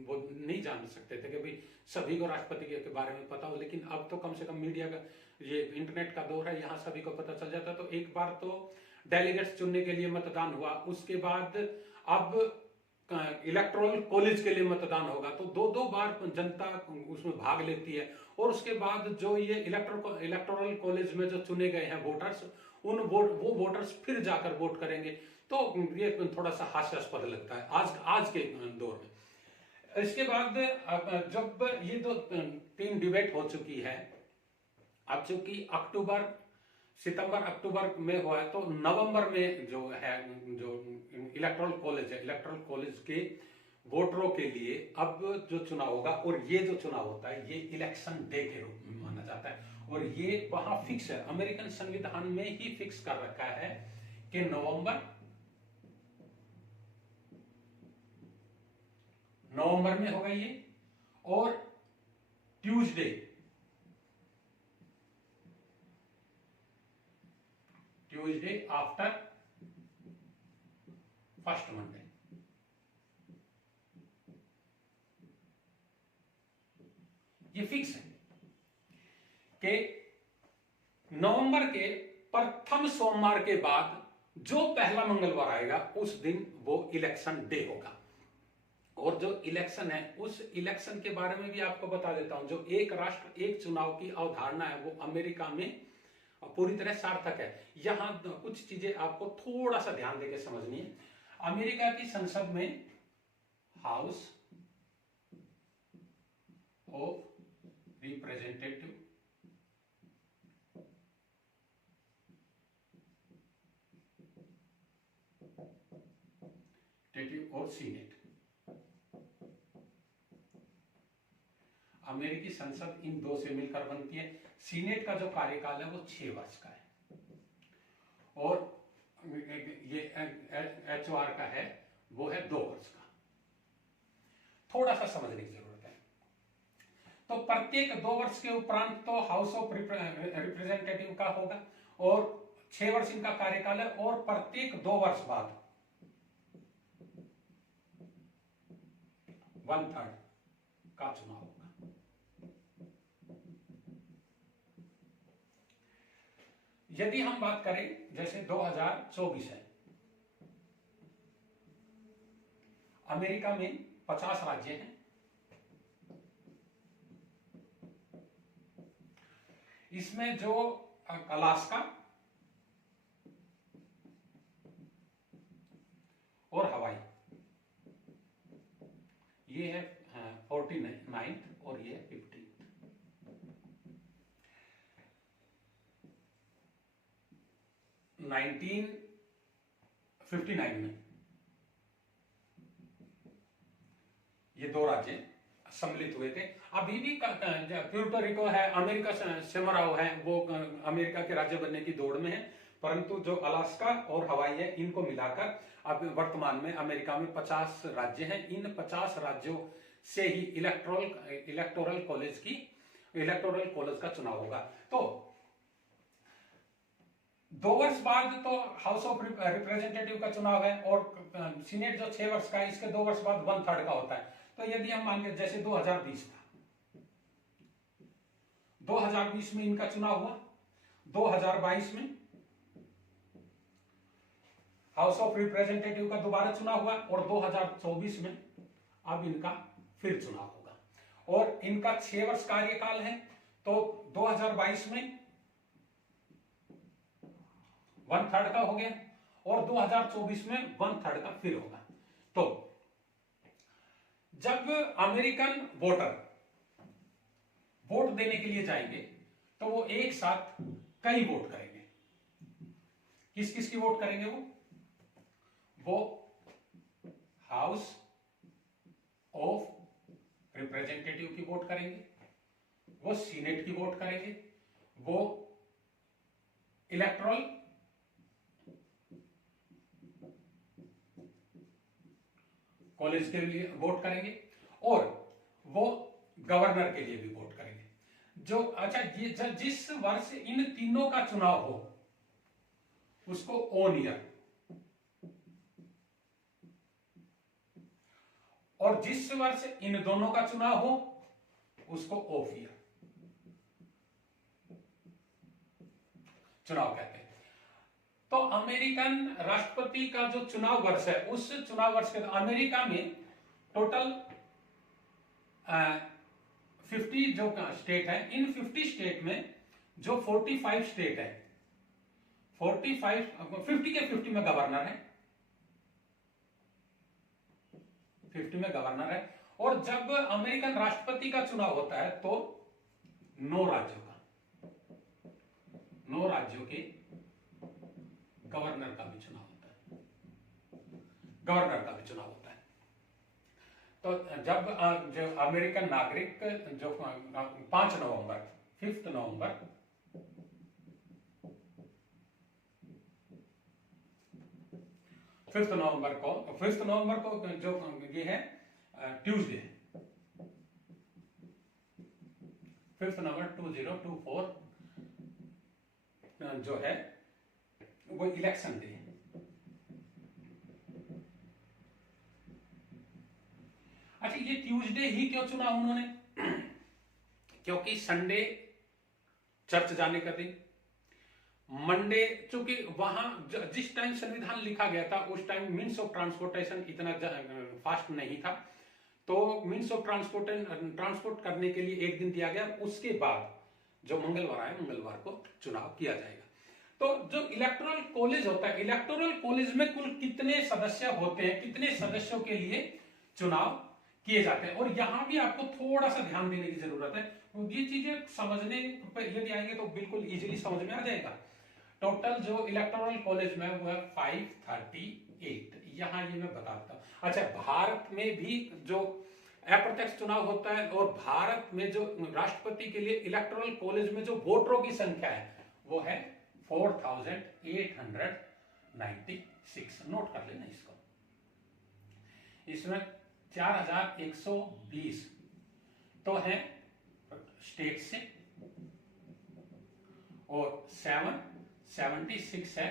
वो नहीं जान सकते थे कि भाई सभी को राष्ट्रपति के बारे में पता हो, लेकिन अब तो कम से कम मीडिया का ये इंटरनेट का दौर है, यहाँ सभी को पता चल जाता। तो एक बार तो डेलीगेट्स चुनने के लिए मतदान हुआ, उसके बाद अब इलेक्टोरल कॉलेज के लिए मतदान होगा, तो 2-2 बार जनता उसमें भाग लेती है। और उसके बाद जो ये इलेक्टोरल कॉलेज में जो चुने गए हैं वोटर्स, वो वोटर्स फिर जाकर वोट करेंगे। तो ये थोड़ा सा हास्यास्पद लगता है आज के दौर में। इसके बाद जब ये 3 डिबेट हो चुकी है, अब चूंकि सितंबर अक्टूबर में हुआ है, तो नवंबर में जो है जो इलेक्टोरल कॉलेज है, इलेक्टोरल कॉलेज के वोटरों के लिए अब जो चुनाव होगा, और ये जो चुनाव होता है ये इलेक्शन डे के रूप में माना जाता है। और ये वहां फिक्स है, अमेरिकन संविधान में ही फिक्स कर रखा है कि नवंबर नवंबर में होगा ये, और ट्यूसडे आफ्टर फर्स्ट मंडे। ये फिक्स है कि नवंबर के प्रथम सोमवार के बाद जो पहला मंगलवार आएगा उस दिन वो इलेक्शन डे होगा। और जो इलेक्शन है उस इलेक्शन के बारे में भी आपको बता देता हूं। जो एक राष्ट्र एक चुनाव की अवधारणा है वो अमेरिका में पूरी तरह सार्थक है। यहां कुछ चीजें आपको थोड़ा सा ध्यान देकर समझनी है। अमेरिका की संसद में हाउस ऑफ रिप्रेजेंटेटिव और सीनेट, अमेरिकी संसद इन दो से मिलकर बनती है। सीनेट का जो कार्यकाल है वो 6 वर्ष का है, और ये एचओआर का है वो है 2 वर्ष का। थोड़ा सा समझने की जरूरत है। तो प्रत्येक 2 वर्ष के उपरांत तो हाउस ऑफ रिप्रेजेंटेटिव का होगा, और 6 वर्ष इनका कार्यकाल है, और प्रत्येक 2 वर्ष बाद 1/3 का चुनाव होगा। यदि हम बात करें जैसे 2024 है, अमेरिका में 50 राज्य हैं। इसमें जो अलास्का और हवाई, ये है 49th और ये 50th। 1959 में ये 2 राज्य सम्मिलित हुए थे। अभी भी प्यूर्टो रिको है, अमेरिका सेमराओ है, वो अमेरिका के राज्य बनने की दौड़ में है, परंतु जो अलास्का और हवाई है इनको मिलाकर अब वर्तमान में अमेरिका में 50 राज्य हैं। इन 50 राज्यों से ही इलेक्टोरल कॉलेज का चुनाव होगा। तो 2 वर्ष बाद तो हाउस ऑफ रिप्रेजेंटेटिव का चुनाव है, और सीनेट जो 6 वर्ष का है इसके 2 वर्ष बाद 1/3 का होता है। तो यदि हम मान के जैसे 2020 था, 2020 में इनका चुनाव हुआ, 2022 में हाउस ऑफ रिप्रेजेंटेटिव का दोबारा चुनाव हुआ, और 2024 में अब इनका फिर चुनाव होगा। और इनका 6 वर्ष कार्यकाल है, तो 2022 में 1/3 का हो गया, और 2024 में 1/3 का फिर होगा। तो जब अमेरिकन वोटर वोट देने के लिए जाएंगे तो वो एक साथ कई वोट करेंगे। किस किस की वोट करेंगे? वो हाउस ऑफ रिप्रेजेंटेटिव की वोट करेंगे, वो सीनेट की वोट करेंगे, वो इलेक्टोरल कॉलेज के लिए वोट करेंगे, और वो गवर्नर के लिए भी वोट करेंगे। जो अच्छा ये जिस वर्ष इन तीनों का चुनाव हो उसको ओन ईयर, और जिस वर्ष इन दोनों का चुनाव हो उसको ऑफ ईयर चुनाव कहते हैं। तो अमेरिकन राष्ट्रपति का जो चुनाव वर्ष है उस चुनाव वर्ष के अमेरिका में टोटल 50 जो स्टेट है, इन 50 स्टेट में जो 45 स्टेट है, 50 के 50 में गवर्नर है, 50 में गवर्नर है। और जब अमेरिकन राष्ट्रपति का चुनाव होता है तो 9 राज्यों के गवर्नर का भी चुनाव होता है, गवर्नर का भी चुनाव होता है। तो जब जो अमेरिकन नागरिक जो 5 नवंबर 5 नवंबर को जो ये है ट्यूसडे 5 नवंबर 2024 जो है वो इलेक्शन डे है। अच्छा, ये ट्यूसडे ही क्यों चुना उन्होंने? क्योंकि संडे चर्च जाने का दिन, मंडे, चूंकि वहां जिस टाइम संविधान लिखा गया था उस टाइम मीन्स ऑफ ट्रांसपोर्टेशन इतना फास्ट नहीं था, तो मीन्स ऑफ ट्रांसपोर्ट करने के लिए एक दिन दिया गया। उसके बाद जो मंगलवार आया, मंगलवार को चुनाव किया जाएगा। तो जो इलेक्टोरल कॉलेज होता है, इलेक्टोरल कॉलेज में कुल कितने सदस्य होते हैं, कितने सदस्यों के लिए चुनाव किए जाते हैं, और यहां भी आपको थोड़ा सा ध्यान देने की जरूरत है। ये चीजें समझने यदि आएंगे तो बिल्कुल इजीली समझ में आ जाएगा। टोटल जो इलेक्टोरल कॉलेज में वो है 538, यहां ये मैं बताता हूं। अच्छा, भारत में भी जो अप्रत्यक्ष चुनाव होता है, और भारत में जो राष्ट्रपति के लिए इलेक्टोरल कॉलेज में जो वोटरों की संख्या है वो है 4196। नोट कर लेना इसको। इसमें 4120 तो है स्टेट से, और 776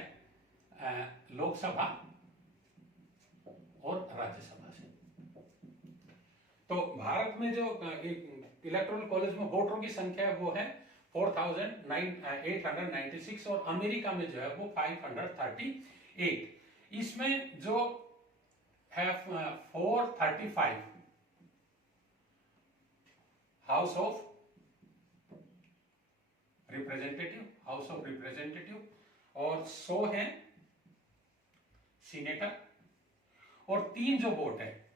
है लोकसभा और राज्यसभा से। तो भारत में जो इलेक्टोरल कॉलेज में वोटरों की संख्या है वो है 4896, और अमेरिका में जो है वो 538। इसमें जो है 435 हाउस ऑफ रिप्रेजेंटेटिव, और 100 है सीनेटर, और 3 जो वोट है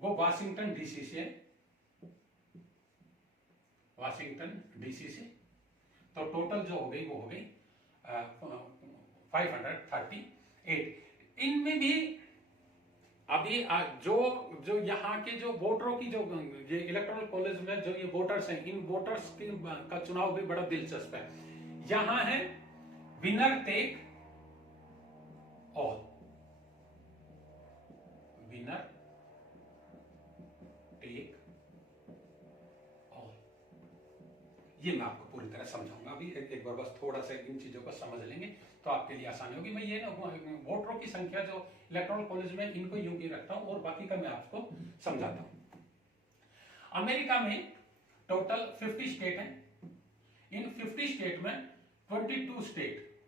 वो वाशिंगटन डीसी से, तो टोटल जो हो गई वो हो गई 538। इनमें भी अभी जो यहाँ के जो वोटरों की जो ये इलेक्टोरल कॉलेज में जो ये वोटर्स हैं, इन वोटर्स का चुनाव भी बड़ा दिलचस्प है। यहां है winner take all, winner take all. ये मैं आपको पूरी तरह समझाऊंगा अभी, एक बार बस थोड़ा सा इन चीजों को समझ लेंगे तो आपके लिए आसानी होगी। मैं ये ना वोटरों की संख्या जो इलेक्टोरल कॉलेज में इनको यूं की रखता हूं, और बाकी का मैं आपको समझाता हूं। अमेरिका में टोटल 50 स्टेट हैं। इन 50 स्टेट में 22 स्टेट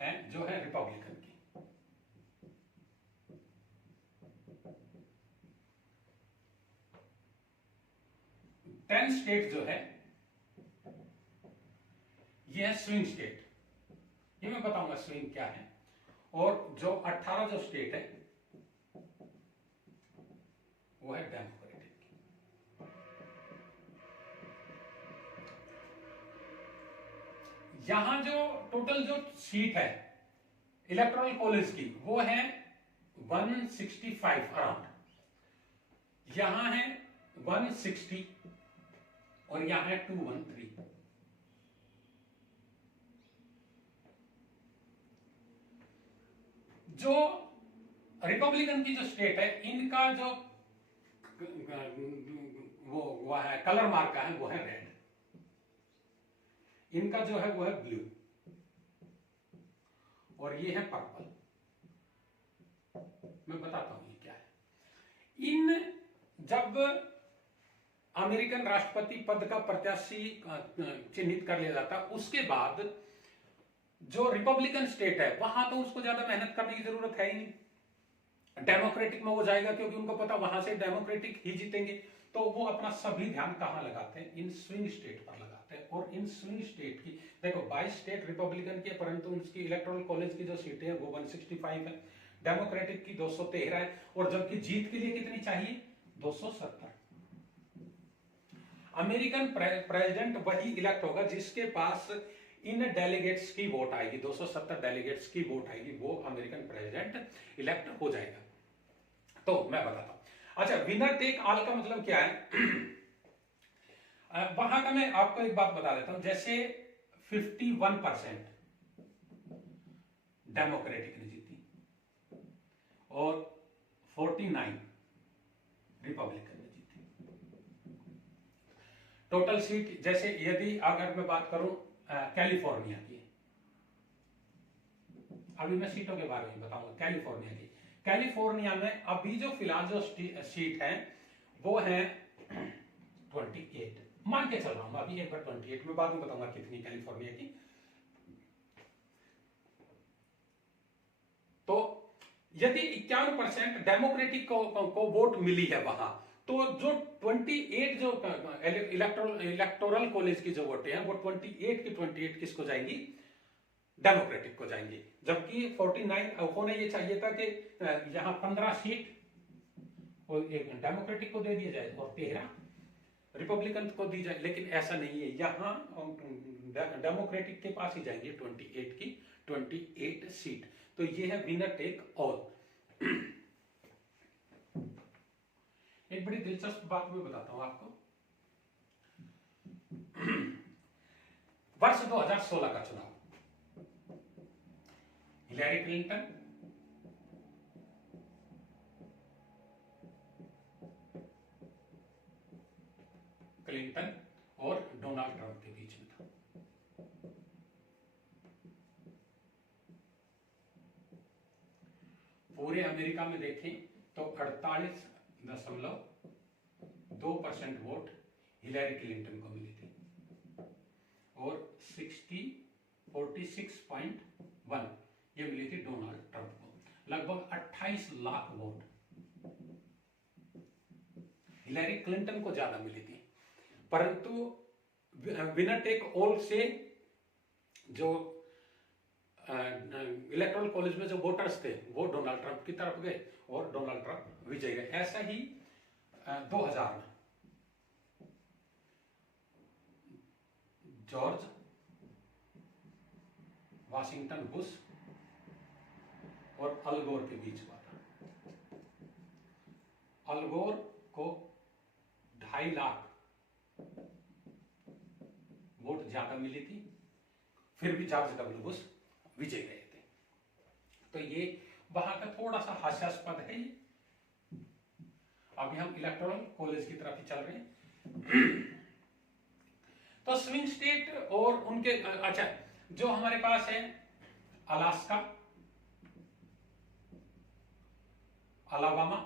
हैं जो है रिपब्लिकन की, 10 स्टेट जो है ये है स्विंग स्टेट। ये मैं बताऊंगा स्विंग क्या है। और जो 18 जो स्टेट है वो है डेमोक्रेटिक की। यहां जो टोटल जो सीट है इलेक्टोरल कॉलेज की वो है 165 अराउंड, यहां है 160 और यहां है 213। जो रिपब्लिकन की जो स्टेट है इनका जो वो है कलर मार्क का है वो है रेड, इनका जो है वो है ब्लू, और ये है पर्पल। मैं बताता हूं ये क्या है। इन जब अमेरिकन राष्ट्रपति पद का प्रत्याशी चिन्हित कर लिया जाता उसके बाद जो रिपब्लिकन स्टेट है वहां तो उसको ज्यादा मेहनत करने की जरूरत है ही नहीं, डेमोक्रेटिक में वो जाएगा क्योंकि उनको पता वहां से डेमोक्रेटिक ही जीतेंगे। तो वो अपना सभी ध्यान कहां लगाते हैं, इन स्विंग स्टेट पर लगाते हैं। और इन स्विंग स्टेट की देखो 22 स्टेट रिपब्लिकन के, परंतु उनकी इलेक्टोरल कॉलेज की जो सीटें हैं वो 165 है, डेमोक्रेटिक की 213 है, और जबकि जीत के लिए कितनी चाहिए 270। अमेरिकन प्रेसिडेंट वही इलेक्ट होगा जिसके पास इन डेलीगेट्स की वोट आएगी, 270 डेलीगेट्स की वोट आएगी, वो अमेरिकन प्रेसिडेंट इलेक्ट हो जाएगा। तो मैं बताता हूं। अच्छा, विनर टेक ऑल का मतलब क्या है? वहां का मैं आपको एक बात बता देता हूं। जैसे 51% डेमोक्रेटिक ने जीती और 49 रिपब्लिकन ने जीती। टोटल सीट, जैसे यदि अगर मैं बात करूं कैलिफोर्निया की, अभी मैं सीटों के बारे में बताऊंगा कैलिफोर्निया की। कैलिफोर्निया में अभी जो फिलहाल जो सीट है वो है 28, मान के चल रहा हूं अभी एक बार 28, में बाद में बताऊंगा कितनी कैलिफोर्निया की। तो यदि 51% डेमोक्रेटिक को वोट मिली है वहां, तो जो 28 जो इलेक्टोरल कॉलेज की जो वोटें हैं वो 28 की 28 किसको जाएंगी? डेमोक्रेटिक को जाएंगी। जबकि 49 होना ये चाहिए था कि यहां 15 सीट एक डेमोक्रेटिक को दे दिया जाए और 13 रिपब्लिकन को दी जाए, लेकिन ऐसा नहीं है। यहां डेमोक्रेटिक के पास ही जाएंगे 28 की 28 सीट। तो ये है विनर टेक ऑल। एक बड़ी दिलचस्प बात मैं बताता हूं आपको। वर्ष 2016 का चुनाव, हिलैरी क्लिंटन और डोनाल्ड ट्रंप के बीच में था। पूरे अमेरिका में देखें तो 48.2% वोट हिलैरी क्लिंटन को मिली थी और 46.1 ये मिली थी डोनाल्ड ट्रंप को। लगभग 28 लाख वोट हिलैरी क्लिंटन को ज्यादा मिली थी। परंतु विनर टेक ऑल से जो इलेक्टोरल कॉलेज में जो वोटर्स थे वो डोनाल्ड ट्रंप की तरफ गए और डोनाल्ड ट्रंप विजयी गए। ऐसा ही 2000 में जॉर्ज वाशिंगटन बुश और अल गोर के बीच हुआ था। अल गोर को 2.5 लाख वोट ज्यादा मिली थी, फिर भी जॉर्ज डब्ल्यू बुश विजय गए थे। तो ये वहां का थोड़ा सा हास्यास्पद है। अभी हम इलेक्टोरल कॉलेज की तरफ ही चल रहे हैं। तो स्विंग स्टेट और उनके अच्छा जो हमारे पास है Alaska, Alabama,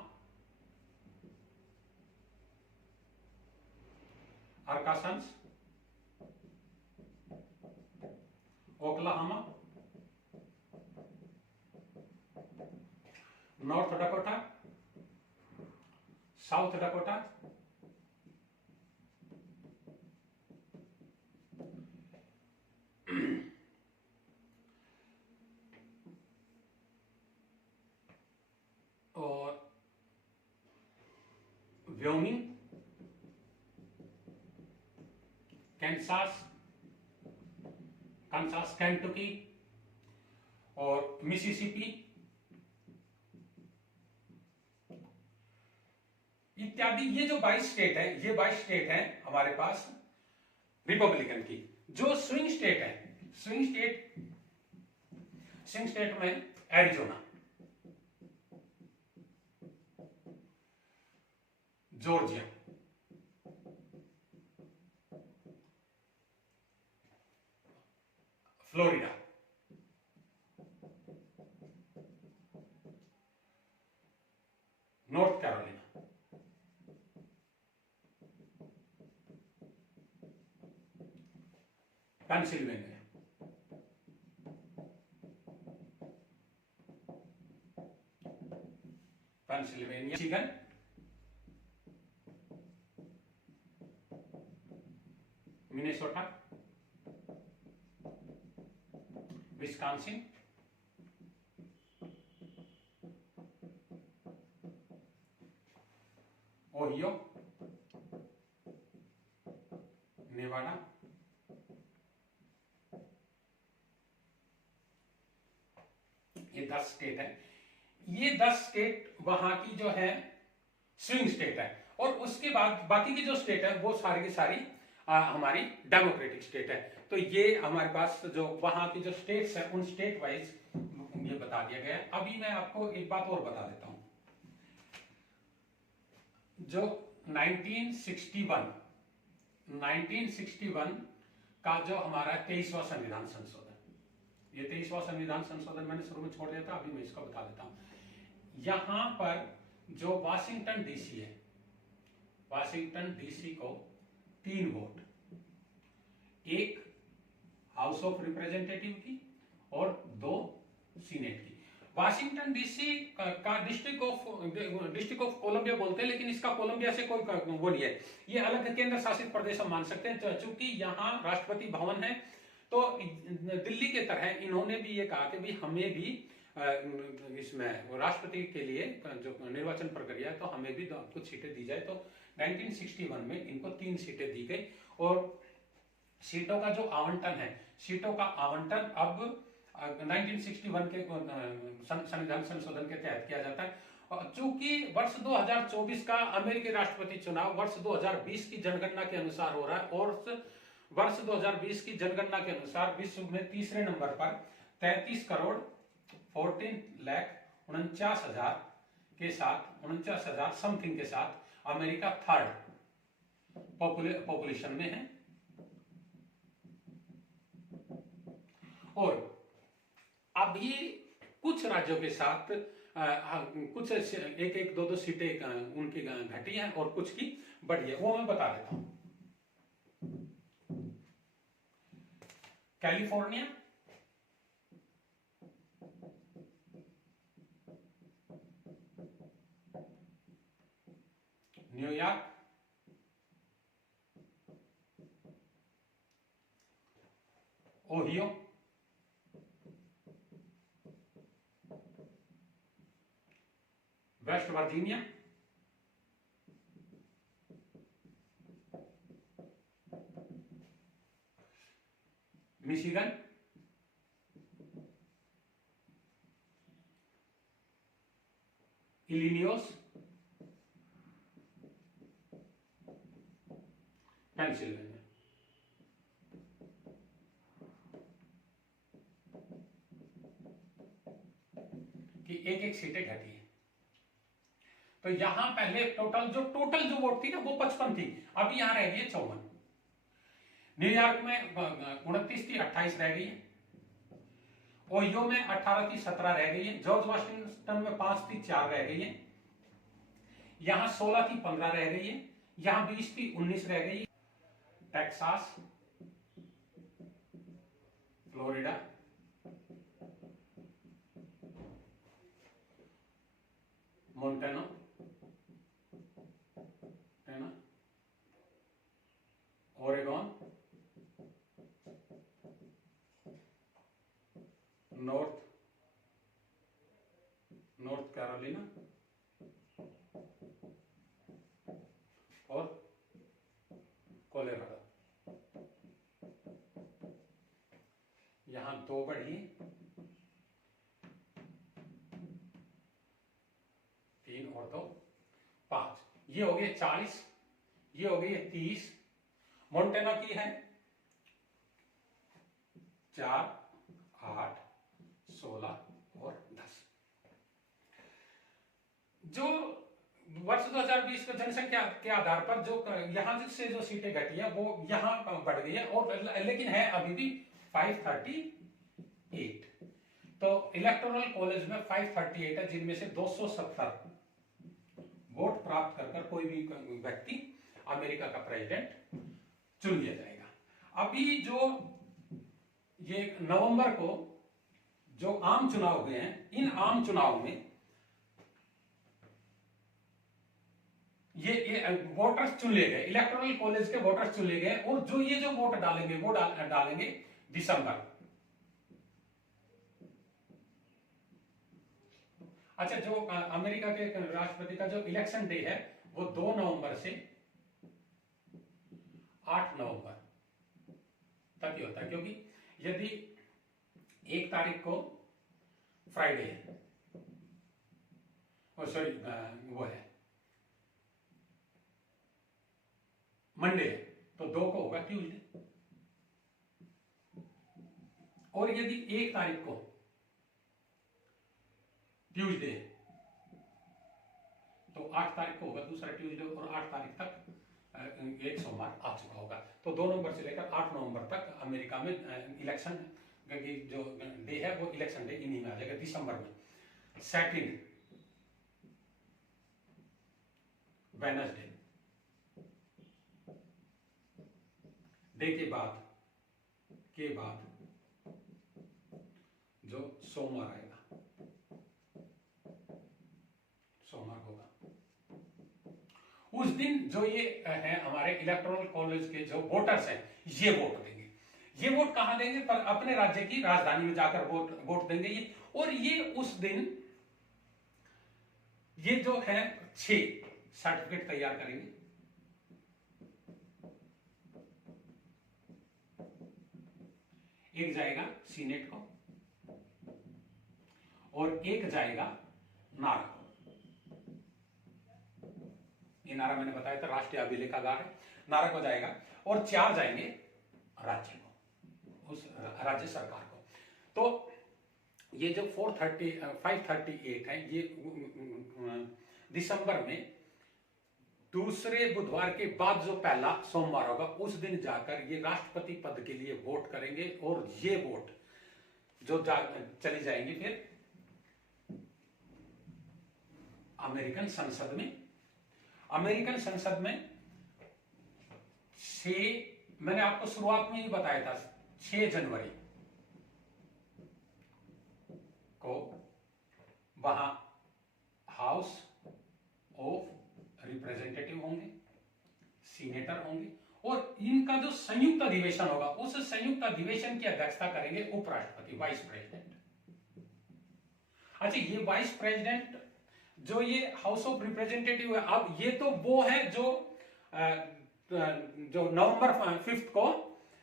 Arkansas, Oklahoma, North Dakota, South Dakota, और व्योमिंग, कांसास, केंटुकी और मिसिसिपी इत्यादि। ये जो 22 स्टेट है, ये 22 स्टेट है हमारे पास रिपब्लिकन की। जो स्विंग स्टेट है, स्विंग स्टेट में Arizona, Georgia, Florida, north Carolina, Pennsylvania, Michigan, Minnesota, Wisconsin, Ohio, Nevada, ये 10 स्टेट है। ये 10 स्टेट वहां की जो है स्विंग स्टेट है, और उसके बाद बाकी की जो स्टेट है वो सारी की सारी हमारी डेमोक्रेटिक स्टेट है। तो ये हमारे पास जो वहां की जो स्टेट्स है उन स्टेट वाइज ये बता दिया गया है। अभी मैं आपको एक बात और बता देता हूं जो 1961 का जो हमारा 23वां संविधान संशोधन, ये 23वां संविधान संशोधन मैंने शुरू में छोड़ दिया था, अभी मैं इसको बता देता हूं। यहां पर जो वाशिंगटन डीसी है, वाशिंगटन डीसी को 3 वोट, एक हाउस ऑफ रिप्रेजेंटेटिव की और 2 सीनेट की। वाशिंगटन डीसी का डिस्ट्रिक्ट ऑफ कोलंबिया बोलते हैं, लेकिन इसका कोलंबिया से कोई वो नहीं है, ये अलग केंद्र शासित प्रदेश हम मान सकते हैं। चूंकि यहाँ राष्ट्रपति भवन है, तो दिल्ली के तरह इन्होंने भी ये कहा कि भी हमें भी इसमें राष्ट्रपति के लिए जो निर्वाचन प्रक्रिया है, तो हमें भी कुछ सीटें दी जाए। तो 1961 में इनको 3 सीटें दी गई, और सीटों का जो आवंटन है, सीटों का आवंटन अब 1961 के संविधान संशोधन के तहत किया जाता है। चूंकि वर्ष 2024 का अमेरिकी राष्ट्रपति चुनाव वर्ष 2020 की जनगणना के अनुसार हो रहा है, और वर्ष 2020 की जनगणना के अनुसार विश्व में तीसरे नंबर पर 33,14,49,000 के साथ, 49,000 समथिंग के साथ अमेरिका थर्ड पॉपुलेशन में है। और अभी कुछ राज्यों के साथ कुछ 1-1, 2-2 सीटें उनकी घटी हैं और कुछ की बढ़ी है, वो मैं बता देता हूं। California, New York, Ohio, West Virginia, Michigan, Illinois, Pennsylvania. कि 1-1 सीटें घटी है। तो यहां पहले टोटल जो वोट थी ना, वो 55 थी, अभी यहां रह गई है 54। न्यूयॉर्क में 29 थी, 28 रह गई है। ओहियो में 18 थी, 17 रह गई है। जॉर्ज वाशिंगटन में 5 थी, 4 रह गई है। यहां 16 थी, 15 रह गई है। यहां 20 थी, 19 रह गई। Texas, Florida, Montana, Oregon, north Carolina और कोलोराडो। यहां 2 बढ़ी, 3 और 2 5, ये हो गए 40, ये हो गई 30। मोंटाना की है 4, 8, 16 और 10। जो वर्ष 2020 को जनसंख्या के आधार पर जो यहां से जो सीटें घटी है, वो यहां बढ़ गई है, और लेकिन है अभी भी 538। तो इलेक्टोरल कॉलेज में 538 है, जिनमें से 270 वोट प्राप्त कर कोई भी व्यक्ति अमेरिका का प्रेसिडेंट चुन लिया जाएगा। अभी जो ये नवंबर को जो आम चुनाव हुए हैं, इन आम चुनाव में ये वोटर्स चुन लिए गए, इलेक्टोरल कॉलेज के वोटर्स चुन लिए गए, और जो ये जो वोट डालेंगे वो डालेंगे दिसंबर। अच्छा, जो अमेरिका के राष्ट्रपति का जो इलेक्शन डे है, वो 2 नवंबर से 8 नवंबर तक ही होता है, क्योंकि यदि 1 तारीख को फ्राइडे है, सॉरी वो है मंडे, तो 2 को होगा ट्यूसडे। और यदि 1 तारीख को ट्यूसडे, तो 8 तारीख को होगा दूसरा ट्यूसडे, और 8 तारीख तक एक सोमवार आ चुका होगा। तो 2 नवंबर से लेकर 8 नवंबर तक अमेरिका में इलेक्शन की जो डे है वो इलेक्शन डे इन्हीं में आ जाएगा, दिसंबर में। सेकंड वेडनेसडे डे के बाद जो सोमवार आएगा, सोमवार होगा, उस दिन जो ये है हमारे इलेक्टोरल कॉलेज के जो वोटर्स हैं ये वोट देंगे। ये वोट कहां देंगे? पर अपने राज्य की राजधानी में जाकर वोट देंगे ये। और ये उस दिन ये जो है 6 सर्टिफिकेट तैयार करेंगे। एक जाएगा सीनेट को और एक जाएगा नारा को। ये नारा मैंने बताया था राष्ट्रीय अभिलेखागार है, नारा को जाएगा, और 4 जाएंगे राज्य को, उस राज्य सरकार को। तो ये जो 538 है ये दिसंबर में दूसरे बुधवार के बाद जो पहला सोमवार होगा उस दिन जाकर ये राष्ट्रपति पद के लिए वोट करेंगे। और ये वोट जो चली जाएंगी फिर अमेरिकन संसद में। अमेरिकन संसद में 6, मैंने आपको शुरुआत में ही बताया था, 6 जनवरी को वहां हाउस ऑफ रिप्रेजेंटेटिव होंगे, सीनेटर होंगे, और इनका जो संयुक्त अधिवेशन होगा उस संयुक्त अधिवेशन की अध्यक्षता करेंगे उपराष्ट्रपति, वाइस प्रेसिडेंट। अच्छा, ये वाइस प्रेसिडेंट जो ये हाउस ऑफ रिप्रेजेंटेटिव है, अब ये तो वो है जो नवंबर 5 को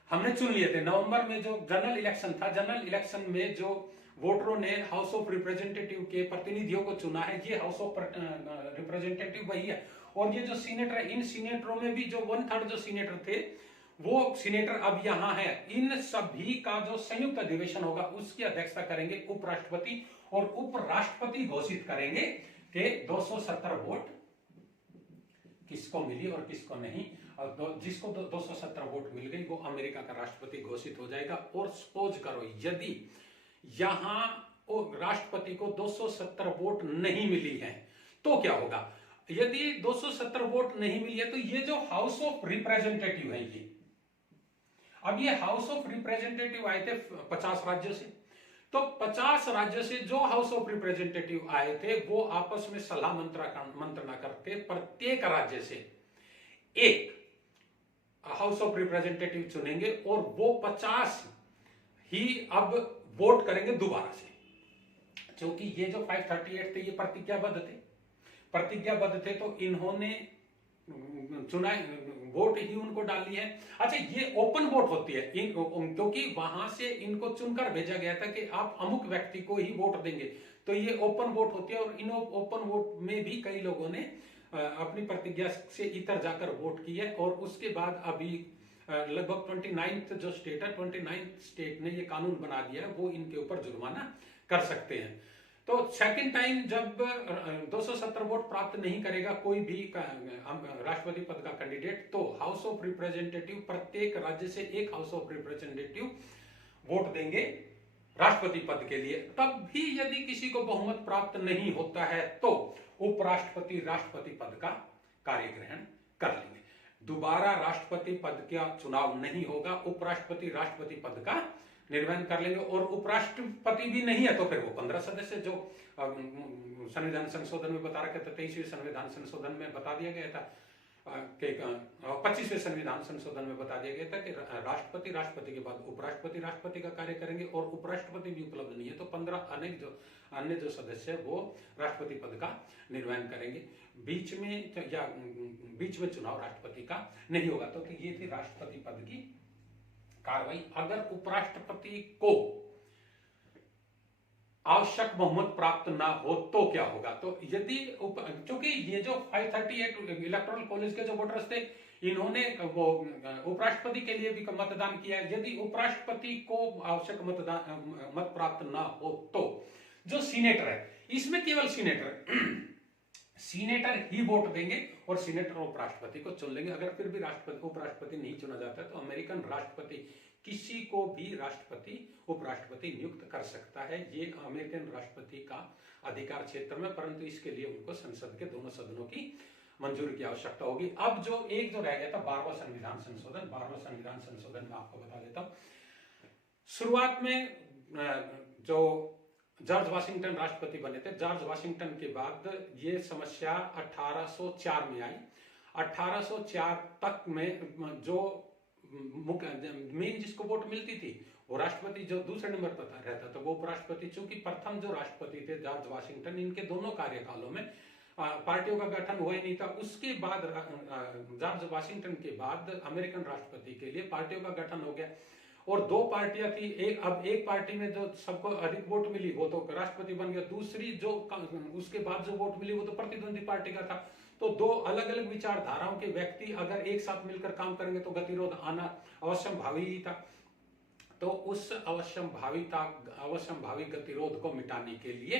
हमने चुन लिए थे। नवंबर में जो जनरल इलेक्शन था, जनरल इलेक्शन में जो वोटरों ने हाउस ऑफ रिप्रेजेंटेटिव के प्रतिनिधियों को चुना है, ये हाउस ऑफ रिप्रेजेंटेटिव वही है। और ये जो सीनेटर है, इन सीनेटरों में भी जो 1/3 जो सीनेटर थे वो सीनेटर अब यहां है। इन सभी का जो संयुक्त अधिवेशन होगा उसकी अध्यक्षता करेंगे उपराष्ट्रपति, और उपराष्ट्रपति घोषित करेंगे कि 270 वोट किसको मिली और किसको नहीं। और जिसको 270 वोट मिल गई वो अमेरिका का राष्ट्रपति घोषित हो जाएगा। और सपोज करो यदि यहां राष्ट्रपति को 270 वोट नहीं मिली है तो क्या होगा? यदि 270 वोट नहीं मिली है तो ये जो हाउस ऑफ रिप्रेजेंटेटिव है, ये अब ये हाउस ऑफ रिप्रेजेंटेटिव आए थे 50 राज्यों से, तो 50 राज्यों से जो हाउस ऑफ रिप्रेजेंटेटिव आए थे वो आपस में सलाह मंत्रणा करके प्रत्येक राज्य से एक हाउस ऑफ रिप्रेजेंटेटिव चुनेंगे, और वो 50 ही अब वोट करेंगे दोबारा से। क्योंकि ये जो 538 थे ये प्रतिज्ञाबद्ध थे, तो इन्होंने चुना, वोट ही उनको डाली है। अच्छा, ये ओपन वोट होती है क्योंकि वहां से इनको चुनकर भेजा गया था कि आप अमुक व्यक्ति को ही वोट देंगे, तो ये ओपन वोट होती है। और इन ओपन वोट में भी कई लोगों ने अपनी प्रतिज्ञा से इतर जाकर वोट किया, और उसके बाद अभी लगभग 29 जो स्टेट है, 29 स्टेट ने ये कानून बना दिया है, वो इनके ऊपर जुर्माना कर सकते हैं। तो सेकंड टाइम जब 270 वोट प्राप्त नहीं करेगा कोई भी राष्ट्रपति पद का कैंडिडेट, तो हाउस ऑफ रिप्रेजेंटेटिव प्रत्येक राज्य से एक हाउस ऑफ रिप्रेजेंटेटिव वोट देंगे राष्ट्रपति पद के लिए। तब भी यदि किसी को बहुमत प्राप्त नहीं होता है तो उपराष्ट्रपति राष्ट्रपति पद का कार्यग्रहण कर लेंगे। दोबारा राष्ट्रपति पद का चुनाव नहीं होगा, उपराष्ट्रपति राष्ट्रपति पद का निर्वहन कर लेंगे। और उपराष्ट्रपति भी नहीं है तो फिर वो 15 सदस्य जो संविधान संशोधन में बता रखे थे, 23वें संविधान संशोधन में बता दिया गया था कि 25वें संविधान संशोधन में बता दिया गया था कि राष्ट्रपति के बाद उपराष्ट्रपति राष्ट्रपति का कार्य करेंगे, और उपराष्ट्रपति भी उपलब्ध नहीं है तो 15 अन्य जो सदस्य है वो राष्ट्रपति पद का निर्वहन करेंगे। बीच में चुनाव राष्ट्रपति का नहीं होगा। तो ये थी राष्ट्रपति पद की कार्रवाई। अगर उपराष्ट्रपति को आवश्यक बहुमत प्राप्त ना हो तो क्या होगा? तो यदि क्योंकि ये जो 538 इलेक्टोरल कॉलेज के जो वोटर्स थे इन्होंने वो उपराष्ट्रपति के लिए भी मतदान किया। यदि उपराष्ट्रपति को आवश्यक मत प्राप्त ना हो तो जो सीनेटर है, इसमें केवल सीनेटर सीनेटर ही वोट देंगे और सीनेटर उपराष्ट्रपति को चुन लेंगे। अगर फिर भी राष्ट्रपति उपराष्ट्रपति नहीं चुना जाता है तो अमेरिकन राष्ट्रपति किसी को भी राष्ट्रपति उपराष्ट्रपति नियुक्त कर सकता है। ये अमेरिकन राष्ट्रपति का अधिकार क्षेत्र में, परंतु इसके लिए उनको संसद के दोनों सदनों की मंजूरी की आवश्यकता होगी। अब जो रह गया था 12वां संविधान संशोधन, 12वां संविधान संशोधन में आपको बता देता हूं। शुरुआत में जो जॉर्ज वाशिंगटन राष्ट्रपति बने थे, जॉर्ज वाशिंगटन के बाद ये समस्या 1804 में आई। 1804 तक में जो मेन जिसको वोट मिलती थी वो राष्ट्रपति जो दूसरे नंबर पर रहता था वो उपराष्ट्रपति। चूंकि प्रथम जो राष्ट्रपति थे जॉर्ज वाशिंगटन, इनके दोनों कार्यकालों में पार्टियों का गठन हुआ ही नहीं था। उसके बाद जॉर्ज वाशिंगटन के बाद अमेरिकन राष्ट्रपति के लिए पार्टियों का गठन हो गया और दो पार्टियां थी। एक पार्टी में जो सबको अधिक वोट मिली वो तो राष्ट्रपति बन गया, दूसरी जो उसके बाद जो वोट मिली वो तो प्रतिद्वंदी पार्टी का था। तो दो अलग अलग विचारधाराओं के व्यक्ति अगर एक साथ मिलकर काम करेंगे तो गतिरोध आना अवश्यंभावी ही था। तो उस अवश्यंभावी गतिरोध को मिटाने के लिए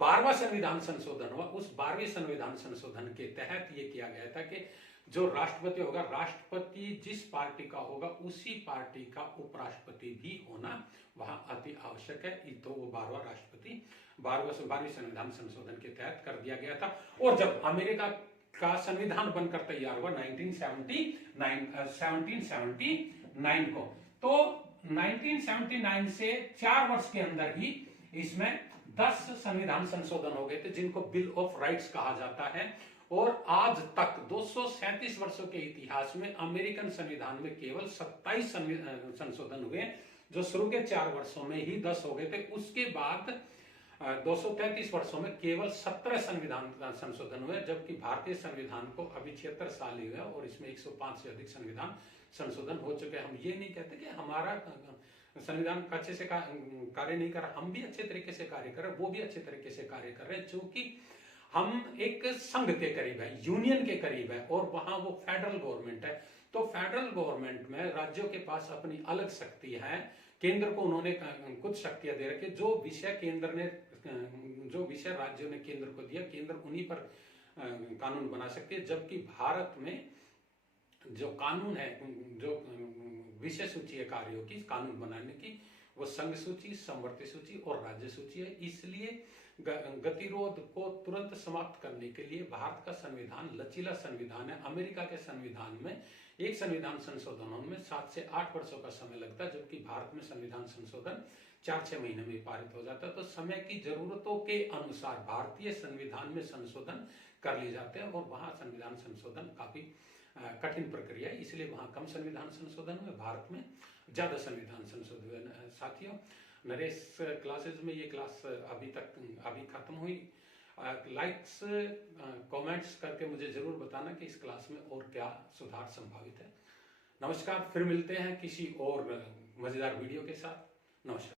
12वां संविधान संशोधन हुआ। उस 12वें संविधान संशोधन के तहत ये किया गया था कि जो राष्ट्रपति होगा, राष्ट्रपति जिस पार्टी का होगा उसी पार्टी का उपराष्ट्रपति भी होना वहां अति आवश्यक है। तो वो 12वें संविधान संशोधन के तहत कर दिया गया था। और जब अमेरिका का संविधान बनकर तैयार हुआ 1779 को, तो 1979 से 4 वर्ष के अंदर ही इसमें 10 संविधान संशोधन हो गए थे जिनको बिल ऑफ राइट्स कहा जाता है। और आज तक 237 वर्षों के इतिहास में अमेरिकन संविधान में केवल 27 संशोधन हुए, जो शुरू के 4 वर्षों में ही 10 हो गए थे। उसके बाद 233 वर्षों में केवल 17 संविधान संशोधन हुए, जबकि भारतीय संविधान को अभी 76 साल ही हुए और इसमें 105 से अधिक संविधान संशोधन हो चुके हैं। हम ये नहीं कहते कि हमारा संविधान अच्छे से कार्य नहीं कर रहा, हम भी अच्छे तरीके से कार्य कर रहे हैं, वो भी अच्छे तरीके से कार्य कर रहे हैं। चूंकि हम एक संघ के करीब है, यूनियन के करीब है और वहां वो फेडरल गवर्नमेंट है। तो फेडरल गवर्नमेंट में राज्यों के पास अपनी अलग शक्ति है, केंद्र को उन्होंने कुछ शक्तियां दे रखी। जो विषय राज्यों ने केंद्र को दिया, केंद्र उन्हीं पर कानून बना सकती है। जबकि भारत में जो कानून है, जो विषय सूची है कार्यों की कानून बनाने की, वो संघ सूची, समवर्ती सूची और राज्य सूची है। इसलिए गतिरोध को तुरंत समाप्त करने के लिए भारत का संविधान लचीला संविधान है। अमेरिका के संविधान में एक संविधान संशोधन में 7 से 8 वर्षों का समय लगता है, जबकि भारत में संविधान संशोधन 4-6 महीने में पारित हो जाता है। तो समय की जरूरतों के अनुसार भारतीय संविधान में संशोधन कर लिए जाते हैं और वहां संविधान संशोधन काफी कठिन प्रक्रिया है, इसलिए वहां कम संविधान संशोधन हुए, भारत में ज्यादा संविधान संशोधन हुए। साथियों, नरेश क्लासेस में ये क्लास अभी खत्म हुई। लाइक्स कमेंट्स करके मुझे जरूर बताना कि इस क्लास में और क्या सुधार संभावित है। नमस्कार, फिर मिलते हैं किसी और मजेदार वीडियो के साथ। नमस्कार।